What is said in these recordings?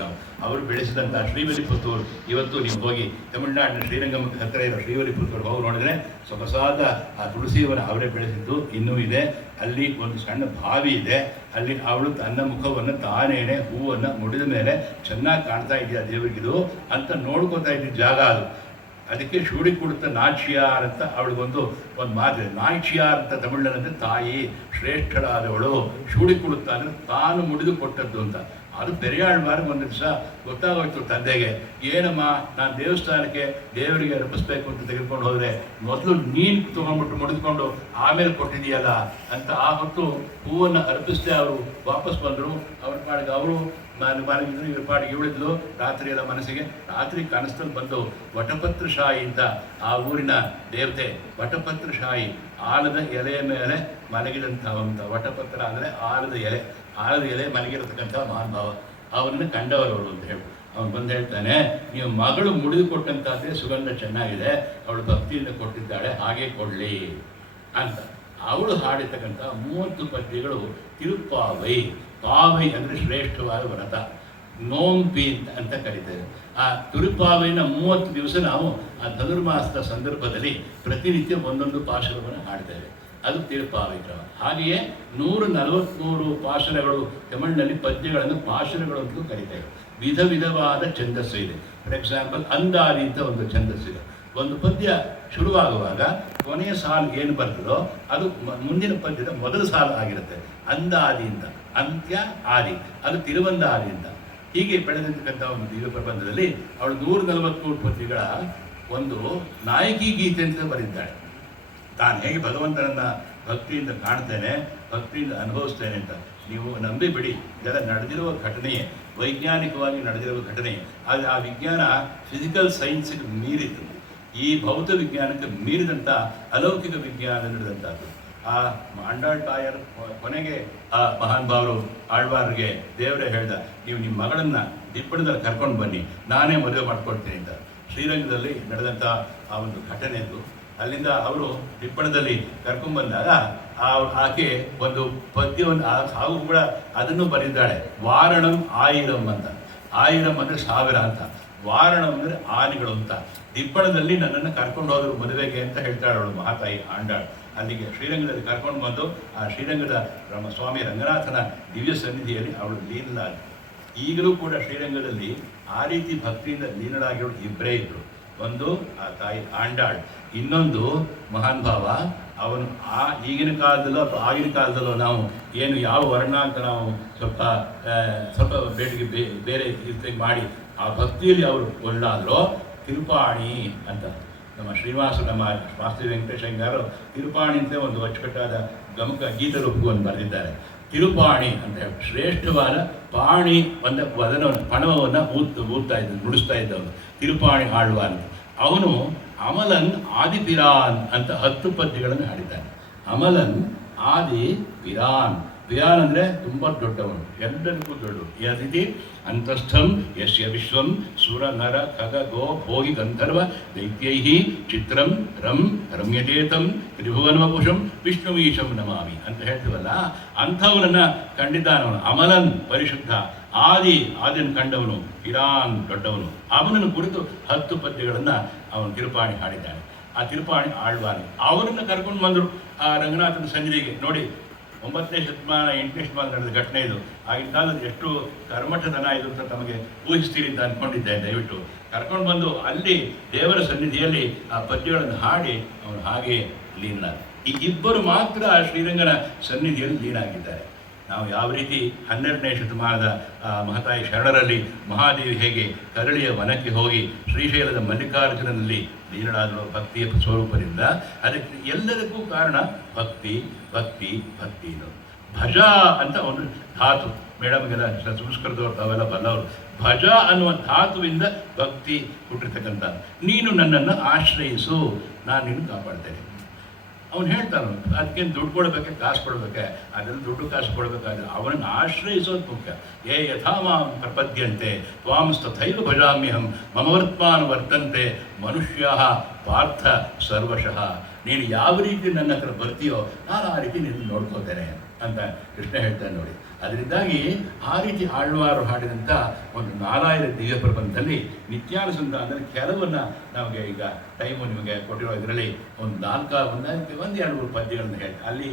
ನಾವು. ಅವರು ಬೆಳೆಸಿದಂಥ ಶ್ರೀವಿಲ್ಲಿಪುತ್ತೂರು, ಇವತ್ತು ನೀವು ಹೋಗಿ ತಮಿಳುನಾಡಿನ ಶ್ರೀರಂಗಂ ಹತ್ತಿರ ಇರೋ ಶ್ರೀವಿಲ್ಲಿಪುತ್ತೂರು ಹೋಗಿ ನೋಡಿದ್ರೆ ಸೊಗಸಾದ ಆ ತುಳಸಿಯವನ ಅವರೇ ಬೆಳೆಸಿದ್ದು ಇನ್ನೂ ಇದೆ. ಅಲ್ಲಿ ಒಂದು ಸಣ್ಣ ಬಾವಿ ಇದೆ. ಅಲ್ಲಿ ಅವಳು ತನ್ನ ಮುಖವನ್ನು ತಾನೇನೆ ಹೂವನ್ನು ಮುಡಿದ ಮೇಲೆ ಚೆನ್ನಾಗಿ ಕಾಣ್ತಾ ಇದೆಯಾ ದೇವರಿಗಿದು ಅಂತ ನೋಡ್ಕೋತಾ ಇದ್ದ ಜಾಗ ಅದು. ಅದಕ್ಕೆ ಶೂಡಿ ಕೊಡುತ್ತ ನಾಚ್ಯಾರ್ ಅಂತ ಅವಳಿಗೊಂದು ಮಾತು. ನಾಚ್ಯಾರ್ ಅಂತ ತಮಿಳಿನಂದ್ರೆ ತಾಯಿ ಶ್ರೇಷ್ಠಳಾದವಳು, ಶೂಡಿ ಕೊಡುತ್ತ ಅಂದರೆ ತಾನು ಮುಡಿದು ಕೊಟ್ಟದ್ದು ಅಂತ. ಅದು ಪೆರಿಯಾಳ್ವಾರ್ಗೆ ಒಂದು ದಿವಸ ಗೊತ್ತಾಗೋಯ್ತು ತಂದೆಗೆ, ಏನಮ್ಮ ನಾನು ದೇವಸ್ಥಾನಕ್ಕೆ ದೇವರಿಗೆ ಅರ್ಪಿಸ್ಬೇಕು ಅಂತ ತೆಗೆದುಕೊಂಡು ಹೋದರೆ ಮೊದಲು ನೀನು ತೊಗೊಂಡ್ಬಿಟ್ಟು ಮುಡಿದುಕೊಂಡು ಆಮೇಲೆ ಕೊಟ್ಟಿದೆಯಲ್ಲ ಅಂತ. ಆ ಹೊತ್ತು ಹೂವನ್ನು ಅರ್ಪಿಸದೆ ಅವರು ವಾಪಸ್ ಬಂದರು. ಅವ್ರ ಪಾಡಿಗೆ ಅವರು ಮಲಗಿದ್ರು, ಇವ್ರ ಪಾಡಿಗೆ ಇವಳಿದ್ಲು. ರಾತ್ರಿ ಎಲ್ಲ ಮನಸ್ಸಿಗೆ ರಾತ್ರಿ ಕನಸಲ್ಲಿ ಬಂದು ವಟಪತ್ರಶಾಹಿ ಅಂತ ಆ ಊರಿನ ದೇವತೆ, ವಟಪತ್ರಶಾಹಿ ಆಲದ ಎಲೆಯ ಮೇಲೆ ಮಲಗಿದಂಥವಂತ. ವಟಪತ್ರ ಅಂದರೆ ಆಲದ ಎಲೆ ಮಲಗಿರತಕ್ಕಂಥ ಮಹಾನುಭಾವ. ಅವನನ್ನು ಕಂಡವರವಳು ಅಂತ ಹೇಳಿ ಅವನು ಬಂದು ಹೇಳ್ತಾನೆ, ನೀವು ಮಗಳು ಮುಡಿದು ಕೊಟ್ಟಂಥದ್ದೇ ಸುಗಂಧ ಚೆನ್ನಾಗಿದೆ, ಅವಳು ಭಕ್ತಿಯಿಂದ ಕೊಟ್ಟಿದ್ದಾಳೆ, ಹಾಗೆ ಕೊಡಲಿ ಅಂತ. ಅವಳು ಹಾಡಿರ್ತಕ್ಕಂಥ 30 ಪದ್ಯಗಳು ತಿರುಪ್ಪಾವೈ. ಪಾವೈ ಅಂದರೆ ಶ್ರೇಷ್ಠವಾದ ವ್ರತ, ನೋಂಪಿ ಅಂತ ಕರೀತೇವೆ. ಆ ತಿರುಪ್ಪಾವೈನ 30 ದಿವಸ ನಾವು ಆ ಧನುರ್ಮಾಸದ ಸಂದರ್ಭದಲ್ಲಿ ಪ್ರತಿನಿತ್ಯ ಒಂದೊಂದು ಪಾಶುರವನ್ನು ಹಾಡ್ತೇವೆ. ಅದು ತಿರುಪ್ಪಾವೈ ಕ್ರಮ. ಹಾಗೆಯೇ 143 ಪಾಶುರಗಳು ತಮಿಳಿನಲ್ಲಿ ಪದ್ಯಗಳನ್ನು ಪಾಶುರಗಳು ಅಂತಲೂ ಕರೀತೇವೆ. ವಿಧ ವಿಧವಾದ ಛಂದಸ್ಸು ಇದೆ. ಫಾರ್ ಎಕ್ಸಾಂಪಲ್ ಅಂದಾದಿ ಅಂತ ಒಂದು ಛಂದಸ್ಸಿದೆ. ಒಂದು ಪದ್ಯ ಶುರುವಾಗುವಾಗ ಕೊನೆಯ ಸಾಲು ಏನು ಬರ್ತದೋ ಅದು ಮುಂದಿನ ಪದ್ಯದ ಮೊದಲ ಸಾಲು ಆಗಿರುತ್ತೆ. ಅಂದಾದಿ ಅಂತ, ಅಂತ್ಯ ಆದಿ, ಅದು ತಿರುವಂದಾದಿ ಅಂತ. ಹೀಗೆ ಬೆಳೆದಿರ್ತಕ್ಕಂಥ ಒಂದು ದಿವ್ಯ ಪ್ರಬಂಧದಲ್ಲಿ ಅವಳು 143 ಪದ್ಯಗಳ ಒಂದು ನಾಯಕಿ ಗೀತೆ ಅಂತ ಬರೆದಿದ್ದಾಳೆ. ತಾನು ಹೇಗೆ ಭಗವಂತನನ್ನು ಭಕ್ತಿಯಿಂದ ಕಾಣ್ತೇನೆ, ಭಕ್ತಿಯಿಂದ ಅನುಭವಿಸ್ತೇನೆ ಅಂತ. ನೀವು ನಂಬಿ ಬಿಡಿ, ಇದೆಲ್ಲ ನಡೆದಿರುವ ಘಟನೆಯೇ, ವೈಜ್ಞಾನಿಕವಾಗಿ ನಡೆದಿರುವ ಘಟನೆಯೇ. ಆದರೆ ಆ ವಿಜ್ಞಾನ ಫಿಸಿಕಲ್ ಸೈನ್ಸಿಗೆ ಮೀರಿತು, ಈ ಭೌತ ವಿಜ್ಞಾನಕ್ಕೆ ಮೀರಿದಂಥ ಅಲೌಕಿಕ ವಿಜ್ಞಾನ ನಡೆದಂಥದ್ದು. ಆ ಆಂಡಾಳ್ ತಾಯರ್ ಕೊನೆಗೆ ಆ ಮಹಾನ್ ಭಾವರು ಆಳ್ವಾರ್ಗೆ ದೇವರೇ ಹೇಳ್ದ, ನೀವು ನಿಮ್ಮ ಮಗಳನ್ನು ದಿಪ್ಪಣದಲ್ಲಿ ಕರ್ಕೊಂಡು ಬನ್ನಿ, ನಾನೇ ಮದುವೆ ಮಾಡ್ಕೊಡ್ತೀನಿ ಅಂತ. ಶ್ರೀರಂಗದಲ್ಲಿ ನಡೆದಂಥ ಆ ಒಂದು ಘಟನೆಯದ್ದು. ಅಲ್ಲಿಂದ ಅವರು ದಿಪ್ಪಣದಲ್ಲಿ ಕರ್ಕೊಂಡ್ಬಂದಾಗ ಆಕೆ ಒಂದು ಪದ್ಯವನ್ನು ಹಾಗೂ ಕೂಡ ಅದನ್ನು ಬರೆದಿದ್ದಾಳೆ. ವಾರಣಂ ಆಯಿರಂ ಅಂತ. ಆಯಿರಂ ಅಂದರೆ 1000 ಅಂತ, ವಾರಣಂ ಅಂದರೆ ಆನೆಗಳು ಅಂತ. ದಿಪ್ಪಣದಲ್ಲಿ ನನ್ನನ್ನು ಕರ್ಕೊಂಡು ಹೋದರು ಮದುವೆಗೆ ಅಂತ ಹೇಳ್ತಾಳೆ ಅವಳು ಮಹಾತಾಯಿ ಆಂಡಾಳ್. ಅಲ್ಲಿಗೆ ಶ್ರೀರಂಗದಲ್ಲಿ ಕರ್ಕೊಂಡು ಬಂದು ಆ ಶ್ರೀರಂಗದ ಸ್ವಾಮಿ ರಂಗನಾಥನ ದಿವ್ಯ ಸನ್ನಿಧಿಯಲ್ಲಿ ಅವಳು ಲೀನಲಾದ. ಈಗಲೂ ಕೂಡ ಶ್ರೀರಂಗದಲ್ಲಿ ಆ ರೀತಿ ಭಕ್ತಿಯಿಂದ ಲೀನಳಾಗಿರೋಳು ಇಬ್ಬರೇ ಇದ್ದರು. ಒಂದು ಆ ತಾಯಿ ಆಂಡಾಳ್, ಇನ್ನೊಂದು ಮಹಾನ್ ಭಾವ. ಅವನು ಆ ಈಗಿನ ಕಾಲದಲ್ಲೋ ಅಥವಾ ಆಗಿನ ಕಾಲದಲ್ಲೋ ನಾವು ಏನು ಯಾವ ವರ್ಣ ಅಂತ ನಾವು ಸ್ವಲ್ಪ ಬೇಡಿಗೆ ಬೇರೆ ರೀತಿ ಮಾಡಿ ಆ ಭಕ್ತಿಯಲ್ಲಿ ಅವರು ಒಳ್ಳಾದರೂ ತಿರುಪಾಣಿ ಅಂತ. ನಮ್ಮ ನಮ್ಮ ಶಾಸ್ತ್ರಿ ವೆಂಕಟೇಶಯ್ಯಂಗಾರು ತಿರುಪಾಣಿ ಅಂತ ಒಂದು ಅಚ್ಚುಕಟ್ಟಾದ ಗಮಕ ಗೀತ ರೂಪವನ್ನು ಬರೆದಿದ್ದಾರೆ. ತಿರುಪಾಣಿ ಅಂತ ಹೇಳಿ ಶ್ರೇಷ್ಠವಾದ ಪಾಣಿ ಒಂದು ವದನವನ್ನು ಪಣವನ್ನು ಊದ್ತಾ ಇದ್ದ ನುಡಿಸ್ತಾ ಇದ್ದವನು ತಿರುಪಾಣಿ ಆಳ್ವಾರ್. ಅವನು ಅಮಲನ್ ಆದಿಪಿರಾನ್ ಅಂತ 10 ಪದ್ಯಗಳನ್ನು ಹಾಡಿದ್ದಾನೆ. ಅಮಲನ್ ಆದಿ ಪಿರಾನ್. ಪಿರಾನ್ ಅಂದರೆ ತುಂಬ ದೊಡ್ಡವನು, ಎಲ್ಲರಿಗೂ ದೊಡ್ಡವು. ಯಾದಿತಿ ಅಂತಸ್ಥಂ ಯಸ್ಯ ವಿಶ್ವಂ ಸುರ ನರ ಖಗ ಗೋ ಭೋಗಿ ಗಂಧರ್ವ ದೈತ್ಯೈಹಿ ಚಿತ್ರಂ ರಂ ರಮ್ಯತೇತಂ ತ್ರಿಭುವನವಪುಷಂ ವಿಷ್ಣುವೀಶಂ ನಮಾಮಿ ಅಂತ ಹೇಳ್ತೀವಲ್ಲ, ಅಂಥವನನ್ನು ಕಂಡಿದ್ದಾನವನು. ಅಮಲನ್ ಪರಿಶುದ್ಧ, ಆದಿಯನ್ನು ಕಂಡವನು, ಪಿರಾನ್ ದೊಡ್ಡವನು. ಅವನನ್ನು ಕುರಿತು 10 ಪದ್ಯಗಳನ್ನು ಅವನು ತಿರುಪಾಣಿ ಹಾಡಿದ್ದಾನೆ. ಆ ತಿರುಪಾಣಿ ಆಳ್ವಾನಿ. ಅವರನ್ನು ಕರ್ಕೊಂಡು ಬಂದರು ಆ ರಂಗನಾಥನ ಸನ್ನಿಧಿಗೆ. ನೋಡಿ, 9ನೇ ಶತಮಾನ 8ನೇ ಶತಮಾನ ನಡೆದ ಘಟನೆ ಇದು. ಆಗಿನ ಕಾಲದಲ್ಲಿ ಎಷ್ಟು ಕರ್ಮಠತನ ಇದು ಅಂತ ತಮಗೆ ಊಹಿಸ್ತೀರಿ ಅಂತ ಅಂದ್ಕೊಂಡಿದ್ದೆ. ದಯವಿಟ್ಟು ಕರ್ಕೊಂಡು ಬಂದು ಅಲ್ಲಿ ದೇವರ ಸನ್ನಿಧಿಯಲ್ಲಿ ಆ ಪದ್ಯಗಳನ್ನು ಹಾಡಿ ಅವನು ಹಾಗೆ ಲೀನನಾದ. ಈ ಇಬ್ಬರು ಮಾತ್ರ ಶ್ರೀರಂಗನ ಸನ್ನಿಧಿಯಲ್ಲಿ ಲೀನಾಗಿದ್ದಾರೆ. ನಾವು ಯಾವ ರೀತಿ 12ನೇ ಶತಮಾನದ ಮಹತಾಯಿ ಶರಣರಲ್ಲಿ ಮಹಾದೇವಿ ಹೇಗೆ ಕರಳಿಯ ವನಕ್ಕೆ ಹೋಗಿ ಶ್ರೀಶೈಲದ ಮಲ್ಲಿಕಾರ್ಜುನಲ್ಲಿ ಲೀನಳಾದ ಭಕ್ತಿಯ ಸ್ವರೂಪದಿಂದ, ಅದಕ್ಕೆ ಎಲ್ಲದಕ್ಕೂ ಕಾರಣ ಭಕ್ತಿ ಭಕ್ತಿ ಭಕ್ತಿ. ಭಜ ಅಂತ ಒಂದು ಧಾತು, ಮೇಡಮ್ಗೆಲ್ಲ ಸಂಸ್ಕೃತದವ್ರು ತಾವೆಲ್ಲ ಬಲ್ಲವರು. ಭಜ ಅನ್ನುವ ಧಾತುವಿಂದ ಭಕ್ತಿ ಹುಟ್ಟಿರ್ತಕ್ಕಂಥ. ನೀನು ನನ್ನನ್ನು ಆಶ್ರಯಿಸು, ನಾನು ನಿನ್ನ ಕಾಪಾಡ್ತೇನೆ. ಅವನು ಹೇಳ್ತಾನು, ಅದಕ್ಕೇನು ದುಡ್ಡು ಕೊಡಬೇಕೆ, ಕಾಸು ಕೊಡಬೇಕೆ? ಅದೆಲ್ಲ ದುಡ್ಡು ಕಾಸು ಕೊಡಬೇಕಾದ್ರೆ ಅವನನ್ನು ಆಶ್ರಯಿಸೋದು ಮುಖ್ಯ. ಏ ಯಥಾ ಮಾಂ ಪ್ರಪದ್ಯಂತೆ ತ್ವಾಂಸ್ತಥೈವ ಭಜಾಮ್ಯಹಂ ಮಮವರ್ತ್ಮಾನ ವರ್ತಂತೆ ಮನುಷ್ಯ ಪಾರ್ಥ ಸರ್ವಶಃ. ನೀನು ಯಾವ ರೀತಿ ನನ್ನ ಹತ್ರ ಬರ್ತೀಯೋ ನಾನು ಆ ರೀತಿ ನಿನ್ನ ನೋಡ್ಕೋತೇನೆ ಅಂತ ಕೃಷ್ಣ ಹೇಳ್ತಾನೆ. ನೋಡಿ, ಅದರಿಂದಾಗಿ ಆ ರೀತಿ ಆಳ್ವಾರು ಹಾಡಿದಂಥ ಒಂದು ನಾರಾಯಣ ದಿವ್ಯ ಪ್ರಬಂಧದಲ್ಲಿ ನಿತ್ಯಾನುಸಂಧಾನದಲ್ಲಿ ಕೆಲವನ್ನು ನಮಗೆ ಈಗ ಟೈಮು ನಿಮಗೆ ಕೊಟ್ಟಿರೋ ಇದರಲ್ಲಿ ಒಂದು 2-3 ಪದ್ಯಗಳನ್ನು ಹೇಳ್ತಾರೆ. ಅಲ್ಲಿ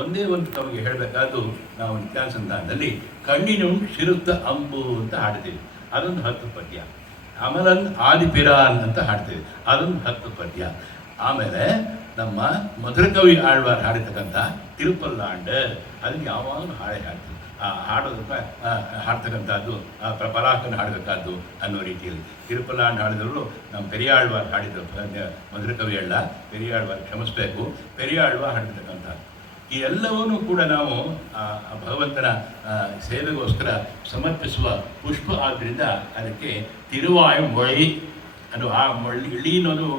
ಒಂದೇ ಒಂದು ತಮಗೆ ಹೇಳಬೇಕಾದ್ದು ನಾವು ನಿತ್ಯಾನುಸಂಧಾನದಲ್ಲಿ ಕಣ್ಣಿನ ಶಿರುತ್ತ ಅಂಬು ಅಂತ ಹಾಡ್ತೀವಿ, ಅದೊಂದು 10 ಪದ್ಯ. ಅಮಲನ್ ಆದಿಪಿರಾನ್ ಅಂತ ಹಾಡ್ತೀವಿ, ಅದೊಂದು 10 ಪದ್ಯ. ಆಮೇಲೆ ನಮ್ಮ ಮಧುರಕವಿ ಆಳ್ವಾರ್ ಹಾಡಿರ್ತಕ್ಕಂಥ ತಿರುಪಲ್ಲಾಂಡ್, ಅದಕ್ಕೆ ಯಾವಾಗಲೂ ಹಾಡೇ ಹಾಡ್ತೀವಿ. ಹಾಡೋದಕ್ಕೆ ಹಾಡ್ತಕ್ಕಂಥದ್ದು ಪರಾಕನ್ನು ಹಾಡಬೇಕಾದ್ದು ಅನ್ನೋ ರೀತಿಯಲ್ಲಿ ತಿರುಪಲ್ಲಾಂಡ್ ಹಾಡಿದವರು ನಮ್ಮ ಪೆರಿಯಾಳ್ವಾರ್ ಹಾಡಿದರು. ಮಧುರಕವಿ ಅಲ್ಲ, ಪೆರಿಯಾಳ್ವಾರ್ ಕ್ಷಮಿಸಬೇಕು, ಪೆರಿಯಾಳ್ವಾರ್ ಹಾಡಿರ್ತಕ್ಕಂಥದ್ದು. ಈ ಎಲ್ಲವನ್ನೂ ಕೂಡ ನಾವು ಭಗವಂತನ ಸೇವೆಗೋಸ್ಕರ ಸಮರ್ಪಿಸುವ ಪುಷ್ಪ ಆದ್ದರಿಂದ ಅದಕ್ಕೆ ತಿರುವಾಯು ಮೊಳಿ ಅನ್ನೋ ಆ ಇಳಿ ಅನ್ನೋದು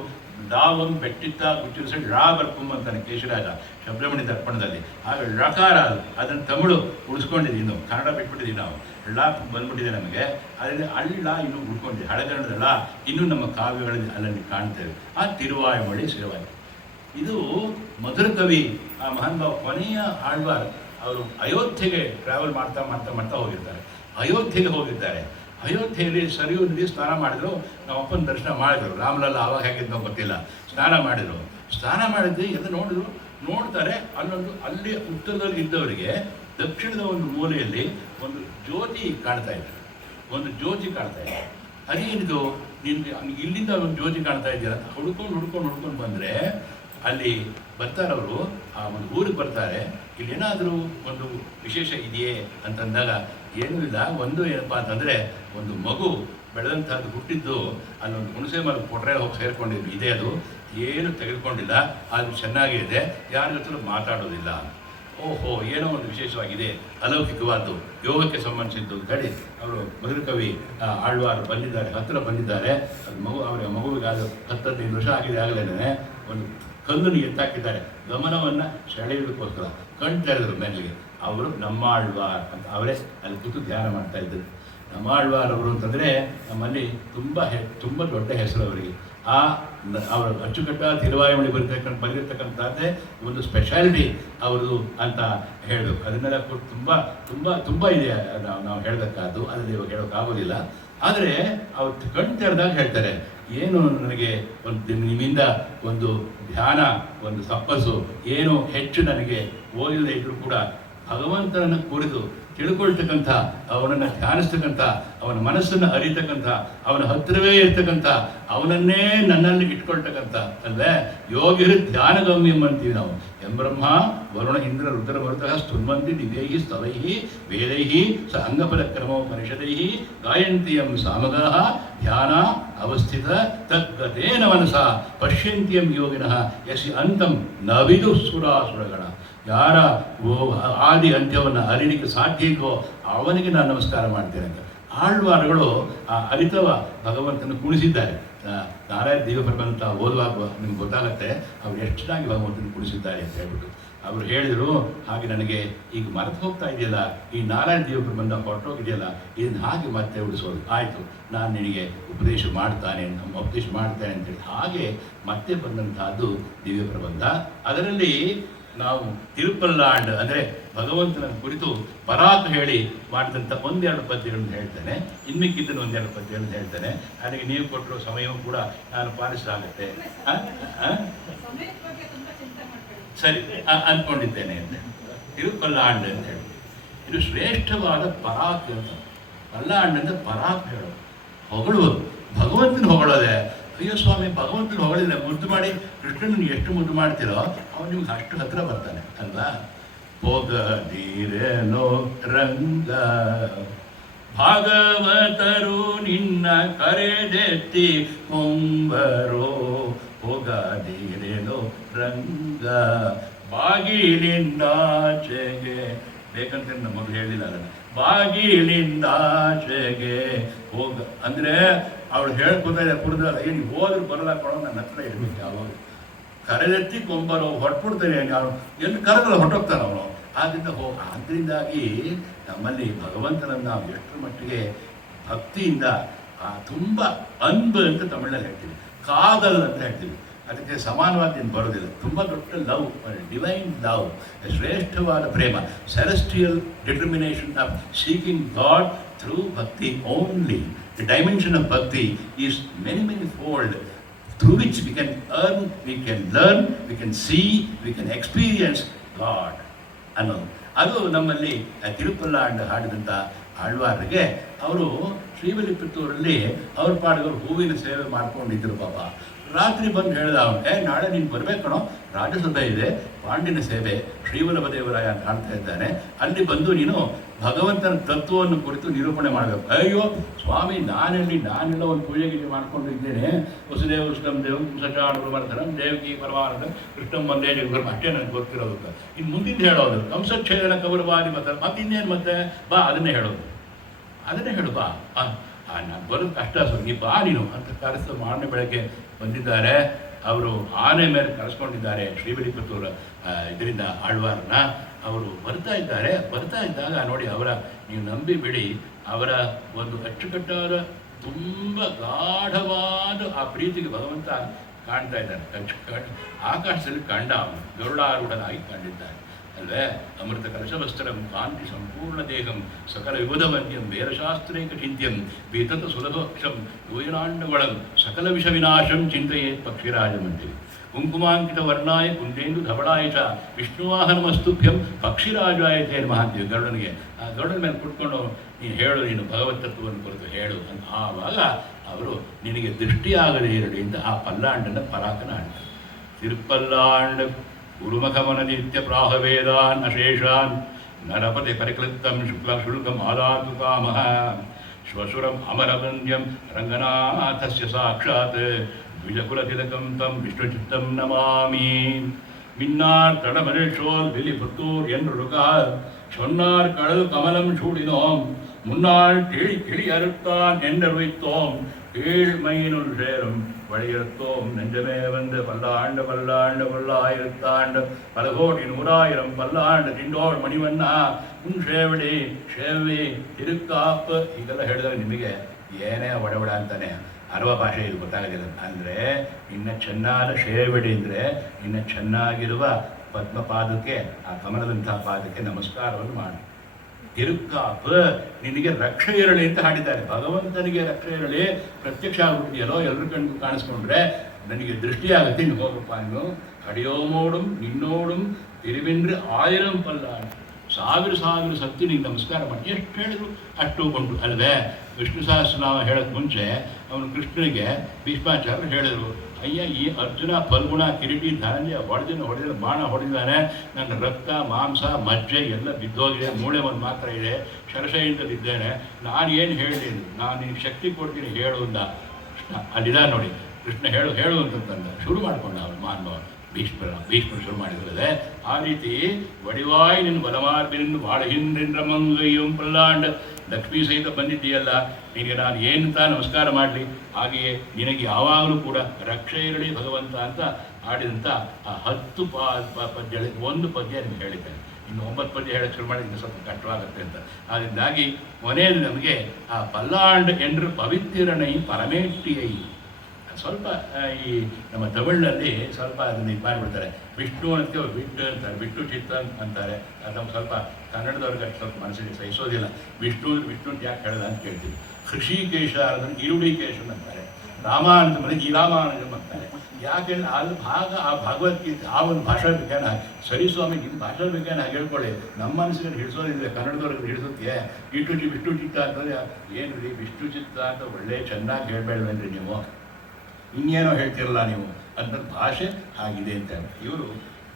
ದಾವಂ ಬೆಟ್ಟಿತ್ತ ಗುಚ್ಚಿರಿಸ ಳಾ ಬರ್ಕುಂಬ ಅಂತಾನೆ ಕೇಶರಾಜ ಶಬ್ದಮಣಿ ದರ್ಪಣದಲ್ಲಿ. ಆಗ ಳಕಾರ ಅದನ್ನು ತಮಿಳು ಉಳಿಸ್ಕೊಂಡಿದ್ದೀವಿ, ಇನ್ನು ಕನ್ನಡ ಬಿಟ್ಬಿಟ್ಟಿದ್ದೀವಿ ನಾವು. ಳ ಬಂದ್ಬಿಟ್ಟಿದೆ ನಮಗೆ, ಅದರಿಂದ ಅಳ್ಳ ಇನ್ನೂ ಉಳ್ಕೊಂಡಿದೆ. ಹಳೆಗನ್ನಡದ ಳ ಇನ್ನೂ ನಮ್ಮ ಕಾವ್ಯಗಳಲ್ಲಿ ಅಲ್ಲಲ್ಲಿ ಕಾಣ್ತೇವೆ. ಆ ತಿರುವಾಯು ಮೊಳಿ ಶಿರವಾಯು ಇದು ಮಧುರಕವಿ ಆ ಮಹಾನುಭಾವ ಕೊನೆಯ ಆಳ್ವಾರ್ ಅವರು ಅಯೋಧ್ಯೆಗೆ ಟ್ರಾವೆಲ್ ಮಾಡ್ತಾ ಮಾಡ್ತಾ ಮಾಡ್ತಾ ಹೋಗಿರ್ತಾರೆ. ಅಯೋಧ್ಯೆಗೆ ಹೋಗಿದ್ದಾರೆ. ಅಯೋಧ್ಯೆಯಲ್ಲಿ ಸರಿಯೂ ನದಿ ಸ್ನಾನ ಮಾಡಿದ್ರು. ನಮ್ಮ ಅಪ್ಪನ ದರ್ಶನ ಮಾಡಿದರು. ರಾಮಲಲ್ಲ ಆವಾಗ ಹೇಗಿದ್ದು ನಾವು ಗೊತ್ತಿಲ್ಲ. ಸ್ನಾನ ಮಾಡಿದರು. ಸ್ನಾನ ಮಾಡಿದ್ದು ಎಲ್ಲ ನೋಡ್ತಾರೆ. ಅಲ್ಲಿ ಉತ್ತರದಲ್ಲಿ ಇದ್ದವರಿಗೆ ದಕ್ಷಿಣದ ಒಂದು ಮೂಲೆಯಲ್ಲಿ ಒಂದು ಜ್ಯೋತಿ ಕಾಣ್ತಾ ಇದೆ. ಅದೇನಿದು ಇಲ್ಲಿಂದ ಒಂದು ಜ್ಯೋತಿ ಕಾಣ್ತಾ ಇದೆಯಲ್ಲ ಅಂತ ಹುಡ್ಕೊಂಡು ಬಂದರೆ ಅಲ್ಲಿ ಬರ್ತಾರವರು, ಆ ಒಂದು ಊರಿಗೆ ಬರ್ತಾರೆ. ಇಲ್ಲಿ ಏನಾದರೂ ಒಂದು ವಿಶೇಷ ಇದೆಯೇ ಅಂತಂದಾಗ ಏನೂ ಇಲ್ಲ. ಒಂದು ಏನಪ್ಪ ಅಂತಂದರೆ ಒಂದು ಮಗು ಬೆಳೆದಂಥದ್ದು ಹುಟ್ಟಿದ್ದು ಅಲ್ಲೊಂದು ಹುಣಸೆ ಮರ ಕೊಟ್ರೆ ಹೋಗಿ ಸೇರಿಕೊಂಡಿದ್ದು ಇದೆ. ಅದು ಏನು ತೆಗೆದುಕೊಂಡಿಲ್ಲ, ಅದು ಚೆನ್ನಾಗೇ ಇದೆ, ಯಾರ ಜೊತೆ ಮಾತಾಡೋದಿಲ್ಲ. ಓಹೋ, ಏನೋ ಒಂದು ವಿಶೇಷವಾಗಿದೆ, ಅಲೌಕಿಕವಾದ್ದು, ಯೋಗಕ್ಕೆ ಸಂಬಂಧಿಸಿದ್ದು ಅಂತ ಹೇಳಿ ಅವರು ಮಧುರಕವಿ ಆಳ್ವಾರು ಬಂದಿದ್ದಾರೆ, ಹತ್ತಿರ ಬಂದಿದ್ದಾರೆ. ಅದು ಅವರ ಮಗುವಿಗೆ ಅದು 10-15 ವರ್ಷ ಆಗಿದೆ. ಆಗಲೇ ಒಂದು ಕಲ್ಲನ್ನು ಎತ್ತಾಕಿದ್ದಾರೆ ಗಮನವನ್ನು ಸೆಳೆಯೋದಕ್ಕೋಸ್ಕರ. ಕಣ್ಣು ತೆರೆದರು ಮೇಲಿಗೆ. ಅವರು ನಮ್ಮಾಳ್ವಾರ್ ಅಂತ ಅವರೇ ಅಲ್ಲಿ ಕೂತು ಧ್ಯಾನ ಮಾಡ್ತಾ ಇದ್ದರು. ನಮ್ಮಾಳ್ವಾರ್ ಅವರು ಅಂತಂದರೆ ನಮ್ಮಲ್ಲಿ ತುಂಬ ದೊಡ್ಡ ಹೆಸರು ಅವರಿಗೆ. ಅವರ ಅಚ್ಚುಕಟ್ಟ ತಿರುವಾಯುಮಳಿ ಬಂದಿರತಕ್ಕಂಥದ್ದೇ ಒಂದು ಸ್ಪೆಷಾಲಿಟಿ ಅವ್ರದ್ದು ಅಂತ ಹೇಳಬೇಕು. ಅದನ್ನೆಲ್ಲ ತುಂಬ ಇದೆ ನಾವು ಹೇಳಬೇಕಾದ್ದು, ಅದರಲ್ಲಿ ಇವಾಗ ಹೇಳೋಕ್ಕಾಗೋದಿಲ್ಲ. ಆದರೆ ಅವ್ರು ಕಣ್ಣು ತೆರೆದಾಗ ಹೇಳ್ತಾರೆ, ಏನು ನನಗೆ ಒಂದು ನಿಮ್ಮಿಂದ ಒಂದು ಧ್ಯಾನ, ಒಂದು ತಪಸ್ಸು ಏನು ಹೆಚ್ಚು ನನಗೆ ಓದಿಲ್ಲದೆ ಇದ್ದರೂ ಕೂಡ ಭಗವಂತನನ್ನು ಕುರಿತು ತಿಳ್ಕೊಳ್ತಕ್ಕಂಥ, ಅವನನ್ನು ಧ್ಯಾನಿಸ್ತಕ್ಕಂಥ, ಅವನ ಮನಸ್ಸನ್ನು ಅರಿತಕ್ಕಂಥ, ಅವನ ಹತ್ತಿರವೇ ಇರ್ತಕ್ಕಂಥ, ಅವನನ್ನೇ ನನ್ನಲ್ಲಿ ಇಟ್ಕೊಳ್ತಕ್ಕಂಥ ಅಲ್ವೇ ಯೋಗಿರು ಧ್ಯಾನಗಮ್ಯಂ ಅಂತೀವಿ ನಾವು. ಎಂ ಬ್ರಹ್ಮ ವರುಣ ಇಂದ್ರ ರುದ್ರ ಮರುತಃ ಸ್ತುನ್ವಂತಿ ದಿವ್ಯೈಹಿ ಸ್ತವೈಹಿ ವೇದೈಹಿ ಸ ಅಂಗಪದಕ್ರಮೋಪನಿಷದೈಹಿ ಗಾಯಂತಿಯಂ ಸಾಮಗಾಃ ಧ್ಯಾನ ಅವಸ್ಥಿತ ತದ್ಗತೇನ ಮನಸಾ ಪಶ್ಯಂತಿಯಂ ಯೋಗಿನಃ ಯಸಿ ಅಂತಂ ನವಿದು ಸುರಾಸುರಗಣ. ಯಾರ ಆದಿ ಅಂತ್ಯವನ್ನು ಅರಿಲಿಕ್ಕೆ ಸಾಧ್ಯ ಇದೋ ಅವನಿಗೆ ನಾನು ನಮಸ್ಕಾರ ಮಾಡ್ತೇನೆ ಅಂತ ಆಳ್ವಾರುಗಳು ಆ ಅರಿತವ ಭಗವಂತನ ಕುಣಿಸಿದ್ದಾರೆ. ನಾರಾಯಣ ದಿವ್ಯ ಪ್ರಬಂಧ ಓದುವಾಗ ನಿಮ್ಗೆ ಗೊತ್ತಾಗುತ್ತೆ ಅವ್ರು ಎಷ್ಟು ಚೆನ್ನಾಗಿ ಭಗವಂತನ ಕುಣಿಸಿದ್ದಾರೆ ಅಂತ ಹೇಳ್ಬಿಟ್ಟು. ಅವರು ಹೇಳಿದರು, ಹಾಗೆ ನನಗೆ ಈಗ ಮರೆತು ಹೋಗ್ತಾ ಇದೆಯಲ್ಲ, ಈ ನಾರಾಯಣ ದಿವ್ಯ ಪ್ರಬಂಧ ಹೊರಟೋಗಿದೆಯಲ್ಲ, ಇದನ್ನು ಹಾಗೆ ಮತ್ತೆ ಉಳಿಸೋದು. ಆಯಿತು, ನಾನು ನಿನಗೆ ಉಪದೇಶ ಮಾಡ್ತೇನೆ ಅಂತೇಳಿ ಹಾಗೆ ಮತ್ತೆ ಬಂದಂತಹದ್ದು ದಿವ್ಯ ಪ್ರಬಂಧ. ಅದರಲ್ಲಿ ನಾವು ತಿರುಪಲ್ಲಾಂಡ್ ಅಂದರೆ ಭಗವಂತನ ಕುರಿತು ಪರಾಕ್ ಹೇಳಿ ಮಾಡಿದಂಥ 1-2 ಪದ್ಯಗಳನ್ನು ಹೇಳ್ತೇನೆ. ಇನ್ಮಿಕ್ಕಿದ್ದನ್ನು 1-2 ಪದ್ಯಗಳನ್ನು ಹೇಳ್ತೇನೆ. ನನಗೆ ನೀವು ಕೊಟ್ಟಿರೋ ಸಮಯವೂ ಕೂಡ ನಾನು ಪಾಲಿಸಲಾಗುತ್ತೆ. ಸರಿ ಅಂದ್ಕೊಂಡಿದ್ದೇನೆ ಅಂತ. ತಿರುಪಲ್ಲಾಂಡ್ ಅಂತ ಹೇಳಿ ಇದು ಶ್ರೇಷ್ಠವಾದ ಪರಾಕ್ ಅಂತ. ಪಲ್ಲಾಂಡ್ ಅಂತ ಪರಾಕ್ ಹೇಳೋದು, ಹೊಗಳುವುದು, ಭಗವಂತನ ಹೊಗಳೋದೆ. ಅಯ್ಯೋ ಸ್ವಾಮಿ, ಭಗವಂತನ ಹೊಗಳಿಲ್ಲ, ಮುದ್ದು ಮಾಡಿ ಕೃಷ್ಣನ ಎಷ್ಟು ಮುದ್ದು ಮಾಡ್ತೀರೋ ಅವನು ನಿಮ್ಗೆ ಅಷ್ಟು ಹತ್ರ ಬರ್ತಾನೆ ಅಲ್ವಾ. ಪೊಗದಿರೆನೋ ರಂಗ ಭಾಗವತರು ನಿನ್ನ ಕರೆದೆತ್ತಿ ಕೊಂಬರೋ. ಪೊಗದಿರೆನೋ ರಂಗ ಬಾಗಿಲಿಂದಾಚೆಗೆ, ಬೇಕಂತ ನಮ್ಮ ಮಗಳು ಹೇಳಿಲ್ಲ ಅದನ್ನು, ಬಾಗಿಲಿಂದಾಚೆಗೆ ಹೋಗ ಅಂದರೆ ಅವಳು ಹೇಳ್ಕೊತಾರೆ ಕುಡಿದ್ರೆ ಏನು ಹೋದ್ರು ಬರಲ್ಲ ಕೊಡೋ ನನ್ನ ಹತ್ರ ಇರಬೇಕು. ಯಾವಾಗ ಕರೆದೆತ್ತಿ ಕೊಂಬರೋ ಹೊಟ್ಬಿಡ್ತಾನೆ, ಅವನು ಎಲ್ಲಿ ಕರೆದ್ರೆ ಹೊಟ್ಟೋಗ್ತಾನೆ ಅವನು. ಆದ್ದರಿಂದ ಆದ್ದರಿಂದಾಗಿ ನಮ್ಮಲ್ಲಿ ಭಗವಂತನನ್ನು ನಾವು ಎಷ್ಟರ ಮಟ್ಟಿಗೆ ಭಕ್ತಿಯಿಂದ ತುಂಬ ಅನ್ಬು ಅಂತ ತಮಿಳಲ್ಲಿ ಹೇಳ್ತೀವಿ, ಕಾದಲ್ ಅಂತ ಹೇಳ್ತೀವಿ. ಅದಕ್ಕೆ ಸಮಾನವಾದ ಏನು ಬರೋದಿಲ್ಲ. ತುಂಬ ದೊಡ್ಡ ಲವ್, ಡಿವೈನ್ ಲವ್, ಶ್ರೇಷ್ಠವಾದ ಪ್ರೇಮ, celestial determination of seeking God through bhakti only. The dimension of bhakti is manifold, through which we can earn, we can learn, we can see, we can experience God ಅನ್ನೋದು. ಅದು ನಮ್ಮಲ್ಲಿ ತಿರುಪಲ್ಲಾಂಡ್ ಹಾಡಿದಂಥ ಆಳ್ವಾರಿಗೆ ಅವರು ಶ್ರೀವಿಲ್ಲಿಪುತ್ತೂರಲ್ಲಿ ಅವ್ರ ಪಾಡಿಗೆ ಹೂವಿನ ಸೇವೆ ಮಾಡ್ಕೊಂಡಿದ್ರು. ಪಾಪ ರಾತ್ರಿ ಬಂದು ಹೇಳ್ದ ಅವನಿಗೆ, ನಾಳೆ ನೀನು ಬರಬೇಕಣೋ, ರಾಜಸಭೆ ಇದೆ, ಪಾಂಡಿನ ಸೇವೆ, ಶ್ರೀವಲ್ಲಭದೇವರಾಯ ಅಂತ ಕಾಣ್ತಾ ಇದ್ದಾನೆ, ಅಲ್ಲಿ ಬಂದು ನೀನು ಭಗವಂತನ ತತ್ವವನ್ನು ಕುರಿತು ನಿರೂಪಣೆ ಮಾಡಬೇಕು. ಅಯ್ಯೋ ಸ್ವಾಮಿ, ನಾನೆಲ್ಲ ಒಂದು ಪೂಜೆಗೆ ಮಾಡ್ಕೊಂಡು ಇದ್ದೇನೆ, ವಸುದೇವ ಕೃಷ್ಣಂ ದೇವಂ ಸಚಾಣರು ಮರ್ಧನಂ ದೇವಕಿ ಪರಮಾನಂದ ಕೃಷ್ಣಂ ಒಂದೇ ದೇವರು, ಅಷ್ಟೇ ನನಗೆ ಗೊತ್ತಿರೋದು. ಇನ್ನು ಮುಂದಿನ ಹೇಳೋದು ಕಂಸಚ್ಛೇದನ ಕೌರವಾದಿ ಮತ್ತೆ ಇನ್ನೇನು ಮತ್ತೆ ಬಾ ಅದನ್ನೇ ಹೇಳೋದು, ಅದನ್ನೇ ಹೇಳು ಬಾ, ನಾನು ಬರೋದು ಕಷ್ಟ ಸರ್, ನೀ ಬಾ ನೀನು ಅಂತ ಕರೆಸ ಮಾರನೇ ಬೆಳಗ್ಗೆ ಬಂದಿದ್ದಾರೆ. ಅವರು ಆನೆ ಮೇಲೆ ಕರೆಸ್ಕೊಂಡಿದ್ದಾರೆ ಶ್ರೀವಿಲ್ಲಿಪುತ್ತೂರ ಇದರಿಂದ ಆಳ್ವಾರನ್ನ. ಅವರು ಬರ್ತಾ ಇದ್ದಾಗ ನೋಡಿ, ನೀವು ನಂಬಿ ಬಿಡಿ, ಅವರ ಒಂದು ಅಚ್ಚುಕಟ್ಟಾದ ತುಂಬ ಗಾಢವಾದ ಆ ಪ್ರೀತಿಗೆ ಭಗವಂತ ಕಾಣ್ತಾ ಇದ್ದಾರೆ. ಆಕಾಶದಲ್ಲಿ ಕಂಡ ಅವನು ಗರುಡಾರೂಢನಾಗಿ ಕಂಡಿದ್ದಾನೆ ಅಲ್ವೇ. ಅಮೃತ ಕಲಶವಸ್ತ್ರಂ ಕಾಂತಿ ಸಂಪೂರ್ಣ ದೇಹಂ ಸಕಲ ವಿಬುಧವಂತ್ಯಂ ವೇದಶಾಸ್ತ್ರೈಕ ಚಿಂತ್ಯಂ ವೇತತ ಸುಲಭೋಕ್ಷಂ ಯೂಯನಾಂಡವಳಂ ಸಕಲ ವಿಷ ವಿನಾಶಂ ಚಿಂತೆಯೇತ್ ಪಕ್ಷಿರಾಜಮಂತ್ರಿ ಕುಂಕುಮಾಂಕಿತ ವರ್ಣಾಯ ಕುಂದೇಂದು ಧವಳಾಯ ಚ ವಿಷ್ಣುವಾಹನಮಸ್ತುಭ್ಯಂ ಪಕ್ಷಿರಾಜಾಯತೆ ನಮಃ ಅಂತೀವಿ ಗರುಡನಿಗೆ. ಆ ಗರುಡನ ಮೇಲೆ ಕುಟ್ಕೊಂಡು ನೀನು ಭಗವತ್ತತ್ವವನ್ನು ಕುರಿತು ಹೇಳು ಅಂತ. ಆವಾಗ ಅವರು ನಿನಗೆ ದೃಷ್ಟಿಯಾಗದೇ ಇರಲಿ ಅಂತ ಆ ಪಲ್ಲಾಂಡನ ಪರಾಕನ ಆಡ್ತಾರೆ. ತಿರುಪಲ್ಲಾಂಡ ಗುರುಮಖಮನದಿತ್ಯ ಪ್ರಾಹವೇದಾನ್ ಅಶೇಷಾನ್ ನರಪತಿ ಪರಿಕೃತಂ ಶುಲ್ಕಂ ಆದಾತು ಕಾಮಃ ಶ್ವಶುರಂ ಅಮರವಂದ್ಯಂ ರಂಗನಾಥಸ್ಯ ಸಾಕ್ಷಾತ್ ದ್ವಿಜಕುಲತಿಲಕಂ ತಂ ವಿಷ್ಣುಚಿತ್ತಂ ನಮಾಮಿ. மின்னார் தடமரேஷோல் வெளிப்புத்தூர் என்றொழுகார் சொன்னார் கடல் கமலம் சூடினோம் முன்னாள் கிளி அறுத்தான் என்றறிவித்தோம் கீழ்மையினுள் சேரும் வழியறுத்தோம் நெஞ்சமே வந்து பல்லாண்டு பல்லாண்டு பல்லாயிரத்தாண்டு பல கோடி நூறாயிரம் பல்லாண்டு திண்டோள் ಮಣಿವಣ್ಣ ಉನ್ ಶೇವಡಿ ಶೇವಿ ತಿರುಕಾಪ್ ಹೀಗೆಲ್ಲ ಹೇಳಿದಾಗ ನಿಮಗೆ ಏನೇ ಒಡವಡ ಅಂತಾನೆ ಅರವ ಭಾಷೆ ಇದು ಗೊತ್ತಾಗೋದಿಲ್ಲ. ಅಂದರೆ ಇನ್ನು ಚೆನ್ನಾದ ಶೇವಡಿ ಅಂದರೆ ಇನ್ನು ಚೆನ್ನಾಗಿರುವ ಪದ್ಮಪಾದಕ್ಕೆ ಆ ಕಮಲದಂತಹ ಪಾದಕ್ಕೆ ನಮಸ್ಕಾರವನ್ನು ಮಾಡಿ. ತಿರುಕಾಪ್ ನಿನಗೆ ರಕ್ಷೆ ಇರಲಿ ಅಂತ ಹಾಡಿದ್ದಾರೆ. ಭಗವಂತನಿಗೆ ರಕ್ಷೆ ಇರಲಿ, ಪ್ರತ್ಯಕ್ಷ ಆಗ್ಬಿಟ್ಟಿದೆಯಲ್ಲೋ ಎಲ್ಲರ ಕಣ್ಣಿಗೂ ಕಾಣಿಸ್ಕೊಂಡ್ರೆ ನನಗೆ ದೃಷ್ಟಿಯಾಗುತ್ತೆ. ನೀನು ಹೋಗಪ್ಪ, ನೀನು ಅಡಿಯೋಮೋಡುಂ ನಿನ್ನೋಡುಂ ತಿರುವಿಂದ್ರೆ 1000 ಪಲ್ಲಾಡು, ಸಾವಿರ ಸತ್ತಿ ನಿಂಗೆ ನಮಸ್ಕಾರ ಮಾಡಿ. ಎಷ್ಟು ಹೇಳಿದ್ರು ಅಷ್ಟು ಉಂಟು ಅಲ್ವೇ. ವಿಷ್ಣು ಸಹಸ್ರನಾಮ ಹೇಳೋಕ್ಕೆ ಮುಂಚೆ ಅವನು ಕೃಷ್ಣನಿಗೆ ಭೀಷ್ಮಾಚಾರ್ಯರು ಹೇಳಿದರು, ಅಯ್ಯ ಈ ಅರ್ಜುನ ಫಲ್ಗುಣ ಕಿರೀಟಿ ಧನಂಜಯ ಹೊಡೆದಿನ ಬಾಣ ಹೊಡೆದಿದ್ದಾನೆ, ನನ್ನ ರಕ್ತ ಮಾಂಸ ಮಜ್ಜೆ ಎಲ್ಲ ಬಿದ್ದೋಗಿದೆ, ಮೂಳೆ ಒಂದು ಮಾತ್ರ ಇದೆ, ಶರಶೈಯಿಂದಲಿದ್ದೇನೆ, ನಾನು ಏನು ಹೇಳಿ, ನಾನು ನಿನಗೆ ಶಕ್ತಿ ಕೊಡ್ತೀನಿ ಹೇಳು ಅಂದ ಕೃಷ್ಣ. ಅಲ್ಲಿದ ನೋಡಿ ಕೃಷ್ಣ ಹೇಳು ಅಂತಂದ ಶುರು ಮಾಡಿಕೊಂಡ ಅವನು ಮಾನವ. ಭೀಷ್ಮರು ಶುರು ಮಾಡಿದ್ರೆ ಆ ರೀತಿ ವಡಿವಾಯ್ ನಿನ್ನ ಬಲಮಾರ್ಬಿನಿಂದ ಬಾಳಹಿಂದ್ರಿಂದ ಮಂಗಯ್ಯಂ ಪಲ್ಲಾಂಡ್ ಲಕ್ಷ್ಮೀ ಸಹಿತ ಬಂದಿದ್ದೀಯಲ್ಲ, ನಿನಗೆ ನಾನು ಏನಂತ ನಮಸ್ಕಾರ ಮಾಡಲಿ. ಹಾಗೆಯೇ ನಿನಗೆ ಯಾವಾಗಲೂ ಕೂಡ ರಕ್ಷೆ ಇರಲಿ ಭಗವಂತ ಅಂತ ಆಡಿದಂಥ ಆ 10 ಪದ್ಯ ಒಂದು ಪದ್ಯ ನಿಮ್ಗೆ ಹೇಳಿದ್ದೇನೆ. ಇನ್ನು 9 ಪದ್ಯ ಹೇಳಕ್ಕೆ ಶುರು ಮಾಡಿ ಇನ್ನು ಸ್ವಲ್ಪ ಕಷ್ಟವಾಗುತ್ತೆ ಅಂತ. ಅದರಿಂದಾಗಿ ಕೊನೆಯಲ್ಲಿ ನಮಗೆ ಆ ಪಲ್ಲಾಂಡ್ ಎಂದ್ರೆ ಪವಿತ್ರನೈ ಪರಮೇಷ್ಠಿಯೈ. ಸ್ವಲ್ಪ ಈ ನಮ್ಮ ತಮಿಳಿನಲ್ಲಿ ಸ್ವಲ್ಪ ಅದನ್ನು ಇದು ಮಾಡಿಬಿಡ್ತಾರೆ. ವಿಷ್ಣು ಅಂತ ಬಿಟ್ಟು ಅಂತಾರೆ, ಬಿಟ್ಟು ಚಿತ್ತ ಅಂತಾರೆ. ಅದು ನಮ್ಗೆ ಸ್ವಲ್ಪ ಕನ್ನಡದವ್ರಿಗೆ ಅಷ್ಟು ಸ್ವಲ್ಪ ಮನಸ್ಸಿಗೆ ಸಹಿಸೋದಿಲ್ಲ. ವಿಷ್ಣು ಅಂತ ಯಾಕೆ ಹೇಳೋದ ಅಂತ ಕೇಳ್ತೀವಿ. ಹೃಷಿಕೇಶ ಅದನ್ನು ಈರುಡಿಕೇಶನ್ ಅಂತಾರೆ. ರಾಮಾನಂದ ಮನೆಗೆ ಈ ರಾಮಾನಂದಂ ಅಂತಾರೆ. ಯಾಕೆಂದ್ರೆ ಅಲ್ಲಿ ಆ ಭಗವದ್ಗೀತೆ ಆ ಒಂದು ಭಾಷಾ ವಿಜ್ಞಾನ ಸರಿ ಸ್ವಾಮಿ, ನಿಮ್ಮ ಭಾಷಾ ವಿಜ್ಞಾನ ಹೇಳ್ಕೊಳ್ಳಿ, ನಮ್ಮ ಮನಸ್ಸಿಗೆ ಹಿಡಿಸೋದಿದೆ, ಕನ್ನಡದವ್ರಿಗೆ ಹಿಡಿಸುತ್ತೆ. ವಿಷ್ಣು ಚಿತ್ತ ಅಂತಂದರೆ ಏನು ರೀ ವಿಷ್ಣು ಚಿತ್ತ ಅಂತ ಒಳ್ಳೆ ಚೆನ್ನಾಗಿ ಹೇಳ್ಬೇಡ್ವೇನ್ರಿ ನೀವು, ಇನ್ನೇನೋ ಹೇಳ್ತಿರಲ್ಲ ನೀವು ಅಂತ ಭಾಷೆ ಆಗಿದೆ ಅಂತ. ಇವರು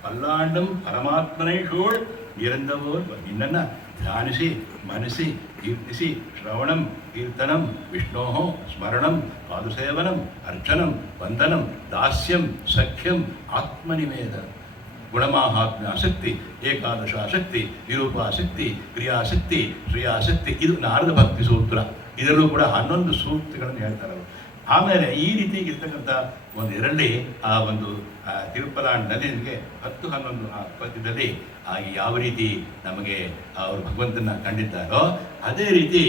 ಪಲ್ಲಾಂಡಂ ಪರಮಾತ್ಮನೇ ಶೋಳ್ ನಿರಂದವೋರ್ ನಿನ್ನನ್ನು ಧ್ಯಾನಿಸಿ ಮನಸಿ ಕೀರ್ತಿಸಿ ಶ್ರವಣಂ ಕೀರ್ತನಂ ವಿಷ್ಣೋ ಸ್ಮರಣಂ ಪಾದುಸೇವನಂ ಅರ್ಚನಂ ವಂದನಂ ದಾಸ್ಯಂ ಸಖ್ಯಂ ಆತ್ಮನಿವೇದ ಗುಣಮಾಹಾತ್ಮ್ಯ ಆಸಕ್ತಿ ಏಕಾದಶ ಆಸಕ್ತಿ ನಿರೂಪಾಸಕ್ತಿ ಕ್ರಿಯಾಸಕ್ತಿ ಶ್ರೇಯಾಸಕ್ತಿ. ಇದು ನಾರದ ಭಕ್ತಿ ಸೂತ್ರ. ಇದರಲ್ಲೂ ಕೂಡ 11 ಸೂಕ್ತಿಗಳನ್ನು ಹೇಳ್ತಾರೆ ಅವರು. ಆಮೇಲೆ ಈ ರೀತಿಯಾಗಿರ್ತಕ್ಕಂಥ ಒಂದು ಇದರಲ್ಲಿ ಆ ಒಂದು ತಿರುಪಲಾಂಡ್ನಲ್ಲಿ ನಿಮಗೆ 10-11 ಆ ಪದ್ಯದಲ್ಲಿ ಯಾವ ರೀತಿ ನಮಗೆ ಅವರು ಭಗವಂತನ ಕಂಡಿದ್ದಾರೋ ಅದೇ ರೀತಿ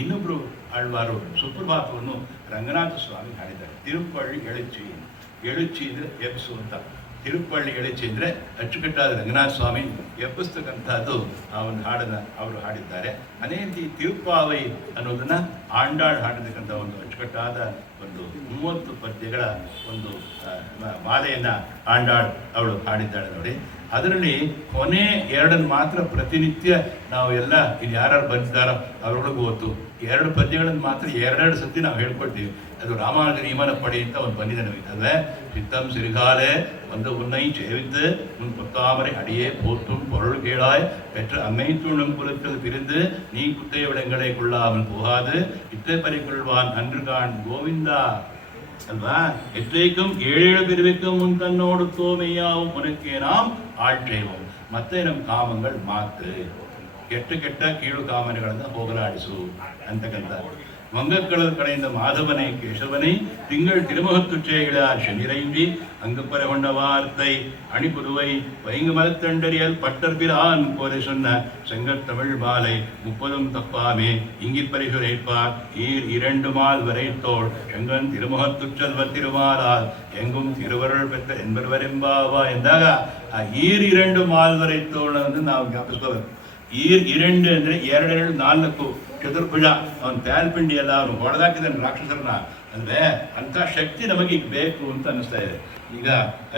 ಇನ್ನೊಬ್ಬರು ಆಳ್ವಾರು ಸುಪ್ರಭಾತವನ್ನು ರಂಗನಾಥ ಸ್ವಾಮಿ ಹಾಡಿದ್ದಾರೆ. ತಿರುಪ್ಪಳ್ಳಿ ಎಳುಚಿ, ಎಳುಚಿ ಅಂದರೆ ಎಬ್ಸು ಅಂತ. ತಿರುಪ್ಪಳ್ಳಿ ಎಳುಚಿ ಅಂದರೆ ಅಚ್ಚುಕಟ್ಟಾದ ರಂಗನಾಥ ಸ್ವಾಮಿ ಎಬ್ಬಿಸ್ತಕ್ಕಂಥದ್ದು ಆ ಒಂದು ಹಾಡನ್ನು ಅವರು ಹಾಡಿದ್ದಾರೆ. ಅದೇ ರೀತಿ ತಿರುಪ್ಪಾವೈ ಅನ್ನೋದನ್ನು ಆಂಡಾಳ್ ಹಾಡಿರ್ತಕ್ಕಂಥ ಒಂದು ಅಚ್ಚುಕಟ್ಟಾದ ಒಂದು 30 ಪದ್ಯಗಳ ಒಂದು ಮಾಲೆಯನ್ನು ಆಂಡಾಳ್ ಅವಳು ಹಾಡಿದ್ದಾಳೆ ನೋಡಿ. ಅದರಲ್ಲಿ ಕೊನೆ 2 ಮಾತ್ರ ಪ್ರತಿನಿತ್ಯ ನಾವು ಎಲ್ಲ ಇಲ್ಲಿ ಯಾರು ಬಂದಿದ್ದಾರೋ ಅವರೊಳಗೂ ಗೊತ್ತು. 2 ಪದ್ಯಗಳನ್ನು ಮಾತ್ರ 2 ಸತಿ ನಾವು ಹೇಳ್ಕೊಳ್ತೀವಿ. ಅದು ರಾಮಾನುಜ ನಿಯಮನ ಪಡಿ ಅಂತ ಒಂದು ಬಂದಿದೆ ನಮಗೆ. ಅಲ್ವೇ சித்தம் சிறுகாலே வந்து உன்னை சேவித்து உன் கொத்தாமரை அடியே போற்றும் பொருள் கேளாய் பெற்ற அம்மை தூணும் குலத்தில் பிரிந்து நீ குத்தைய விடங்களை கொள்ளாமல் போகாது இத்தை பறிக்கொள்வான் அன்று கான் கோவிந்தா அல்வா. எற்றைக்கும் 7 பிரிவுக்கும் முன் தன்னோடு தோமையாவும் உனக்கே நாம் ஆட்சேவோம். ಮತ್ತೆ ನಮ್ಮ ಕಾಮಗಳು ಮಾತು ಕೆಟ್ಟ ಕೀಳು ಕಾಮನೆಗಳನ್ನು ಹೋಗಲಾಡಿಸು ಅಂತಕ್ಕಂಥ. ಮಂಗಕ್ಕಳದ ಕಡೆಯಿಂದ ಮಾಧವனை ಕೇಶವனை திங்கள் திருமுகத்துச்சேகிழார் சென்னிரைஞ்சி அங்குப்பற கொண்ட வார்த்தை அணிபுதுவை வைங்கு மலத்தண்டறியல் பட்டர்பிரான் போல சொன்ன செங்கத்தமிழ் மாலை 30 தப்பாமே இங்கிப் பரிசுரைப்பார் ஈர் 2 மால் வரைத்தோள் செங்கன் திருமுகத்துச்செல்வ திருமாலால் எங்கும் திருவருள் பெற்ற என்பவரெம்பாவா ಎಂದಾಗ ಆ ஈர் 2 ಮಾಲ್ ವரைத்தೋள் ಅಂದ್ರೆ ನಾವು ಜ್ಞಾಪಿಸ್ಕೋಬೇಕು. ஈர் 2 ಅಂದರೆ 2 4 ಚತುರ್ಭುಜ. ಅವನು ತ್ಯಾಲ್ಪಿಂಡಿ ಎಲ್ಲ ಅವನು ಹೊಡೆದಾಕಿದ್ದಾನೆ ರಾಕ್ಷಸರನ್ನ. ಅಂದರೆ ಅಂಥ ಶಕ್ತಿ ನಮಗೆ ಈಗ ಬೇಕು ಅಂತ ಅನ್ನಿಸ್ತಾ ಇದೆ. ಈಗ